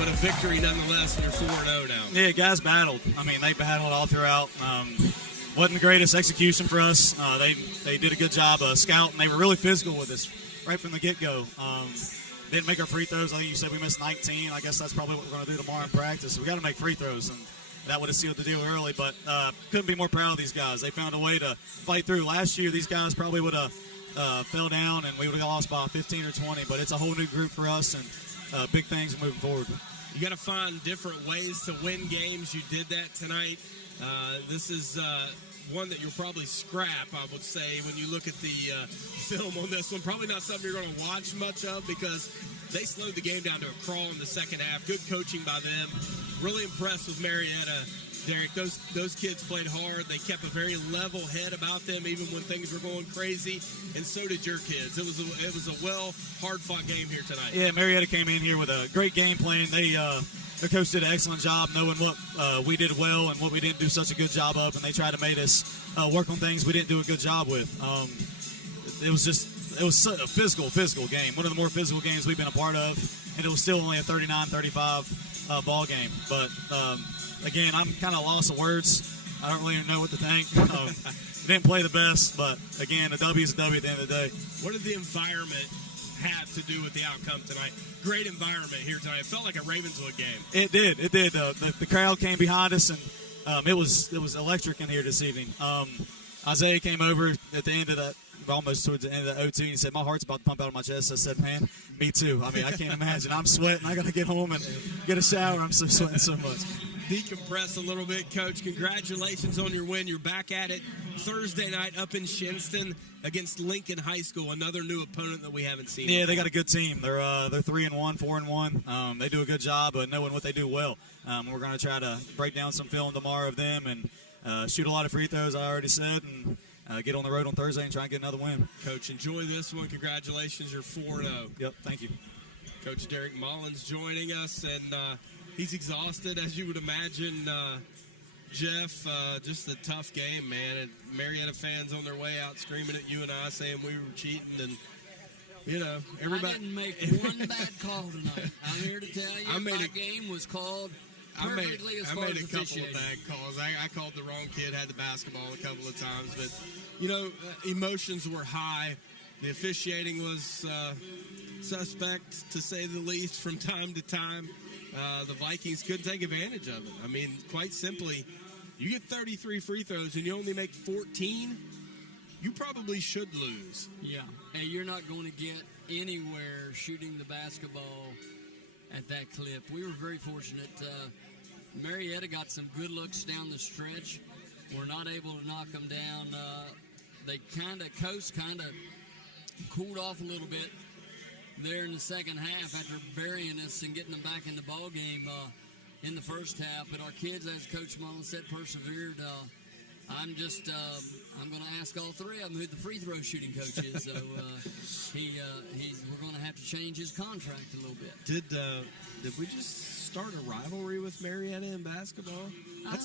but a victory nonetheless, and you're 4-0 now. Yeah, guys battled. I mean, they battled all throughout. Wasn't the greatest execution for us. They did a good job of scouting. They were really physical with us right from the get-go. Didn't make our free throws. I think you said we missed 19. I guess that's probably what we're going to do tomorrow in practice. We got to make free throws, and that would have sealed the deal early. But couldn't be more proud of these guys. They found a way to fight through. Last year, these guys probably would have fell down, and we would have lost by 15 or 20. But it's a whole new group for us, and big things moving forward. You got to find different ways to win games. You did that tonight. This is one that you'll probably scrap, I would say, when you look at the film on this one. Probably not something you're going to watch much of because they slowed the game down to a crawl in the second half. Good coaching by them. Really impressed with Marietta, Derek. Those kids played hard. They kept a very level head about them even when things were going crazy, and so did your kids. It was a hard-fought game here tonight. Yeah, Marietta came in here with a great game plan. Their coach did an excellent job knowing what we did well and what we didn't do such a good job of, and they tried to make us work on things we didn't do a good job with. It was a physical game, one of the more physical games we've been a part of, and it was still only a 39-35 ball game. But, again, I'm kind of lost of words. I don't really know what to think. Didn't play the best, but, again, a W is a W at the end of the day. What did the environment have to do with the outcome tonight? Great environment here tonight. It felt like a Ravenswood game. It did. The crowd came behind us, and it was electric in here this evening. Isaiah came over at the end of that, almost towards the end of the O2, and he said, "My heart's about to pump out of my chest." I said, "Man, me too." I mean, I can't imagine. I'm sweating. I got to get home and get a shower. I'm so sweating so much. Decompress a little bit, Coach. Congratulations on your win. You're back at it Thursday night up in Shinston against Lincoln High School, another new opponent that we haven't seen. Yeah, they got a good team. They're 3-1, 4-1. They do a good job of knowing what they do well. We're going to try to break down some film tomorrow of them and shoot a lot of free throws, I already said, and get on the road on Thursday and try and get another win. Coach, enjoy this one. Congratulations. You're 4-0. Yep, thank you. Coach Derek Mullins joining us, and he's exhausted, as you would imagine. Jeff, just a tough game, man. And Marietta fans on their way out screaming at you and I, saying we were cheating, and everybody. I didn't make one bad call tonight. I'm here to tell you, my game was called perfectly as far as I made a couple of officiating. bad calls. I called the wrong kid, had the basketball a couple of times, but emotions were high. The officiating was suspect, to say the least, from time to time. The Vikings could take advantage of it. I mean, quite simply, you get 33 free throws and you only make 14, you probably should lose. Yeah, and you're not going to get anywhere shooting the basketball at that clip. We were very fortunate. Marietta got some good looks down the stretch. We're not able to knock them down. They kind of cooled off a little bit there in the second half after burying us and getting them back in the ball game in the first half. But our kids, as Coach Mullins said, persevered. I'm going to ask all three of them who the free throw shooting coach is. So we're going to have to change his contract a little bit. Did we just start a rivalry with Marietta in basketball? That's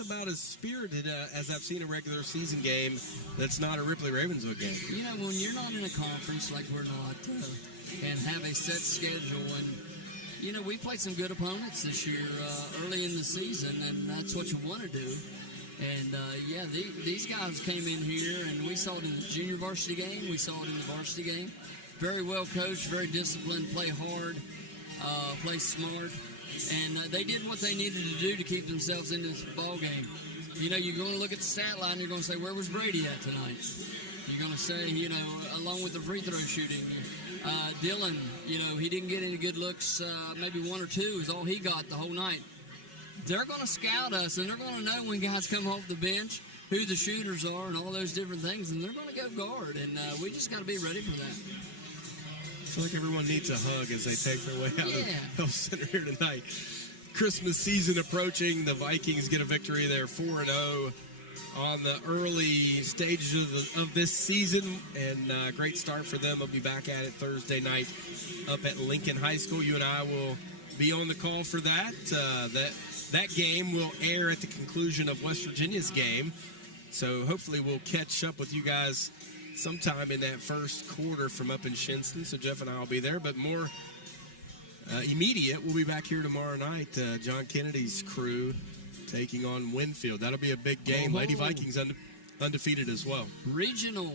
about as spirited as I've seen a regular season game that's not a Ripley Ravenswood game. When you're not in a conference like we're not and have a set schedule, and, we played some good opponents this year early in the season, and that's what you want to do. And, these guys came in here, and we saw it in the junior varsity game. We saw it in the varsity game. Very well coached, very disciplined, play hard, play smart. And they did what they needed to do to keep themselves in this ball game. You're going to look at the stat line, you're going to say, where was Brady at tonight? You're going to say, along with the free throw shooting. Dylan, he didn't get any good looks. Maybe one or two is all he got the whole night. They're going to scout us, and they're going to know when guys come off the bench who the shooters are and all those different things, and they're going to go guard. And we just got to be ready for that. I feel like everyone needs a hug as they take their way out of Health Center here tonight. Christmas season approaching. The Vikings get a victory. They're 4-0 on the early stages of this season, and great start for them. They'll be back at it Thursday night up at Lincoln High School. You and I will be on the call for that. That game will air at the conclusion of West Virginia's game, so hopefully we'll catch up with you guys sometime in that first quarter from up in Shinston. So Jeff and I will be there, but more immediate. We'll be back here tomorrow night. John Kennedy's crew taking on Winfield. That'll be a big game. Oh. Lady Vikings undefeated as well. Regional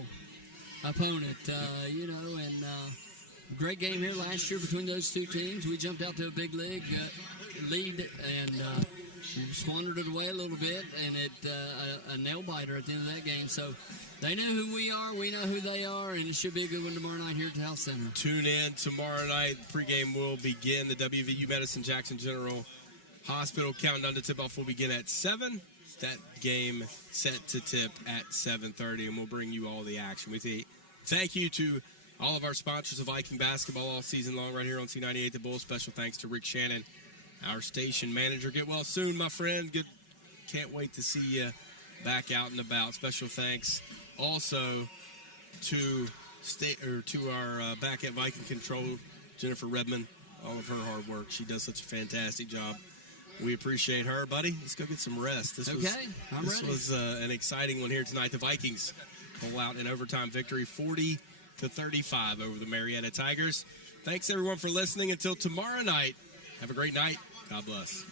opponent, and great game here last year between those two teams. We jumped out to a big lead and squandered it away a little bit, and a nail biter at the end of that game. So they know who we are, we know who they are, and it should be a good one tomorrow night here at the Health Center. Tune in tomorrow night. Pregame will begin. The WVU Medicine Jackson General Hospital countdown to tip-off will begin at 7. That game set to tip at 7:30, and we'll bring you all the action. Thank you to all of our sponsors of Viking basketball all season long right here on C98 The Bull. Special thanks to Rick Shannon, our station manager. Get well soon, my friend. Can't wait to see you back out and about. Special thanks also to our back at Viking Control, Jennifer Redmond. All of her hard work. She does such a fantastic job. We appreciate her, buddy. Let's go get some rest. This was an exciting one here tonight. The Vikings pull out an overtime victory, 40-35 over the Marietta Tigers. Thanks, everyone, for listening. Until tomorrow night, have a great night. God bless.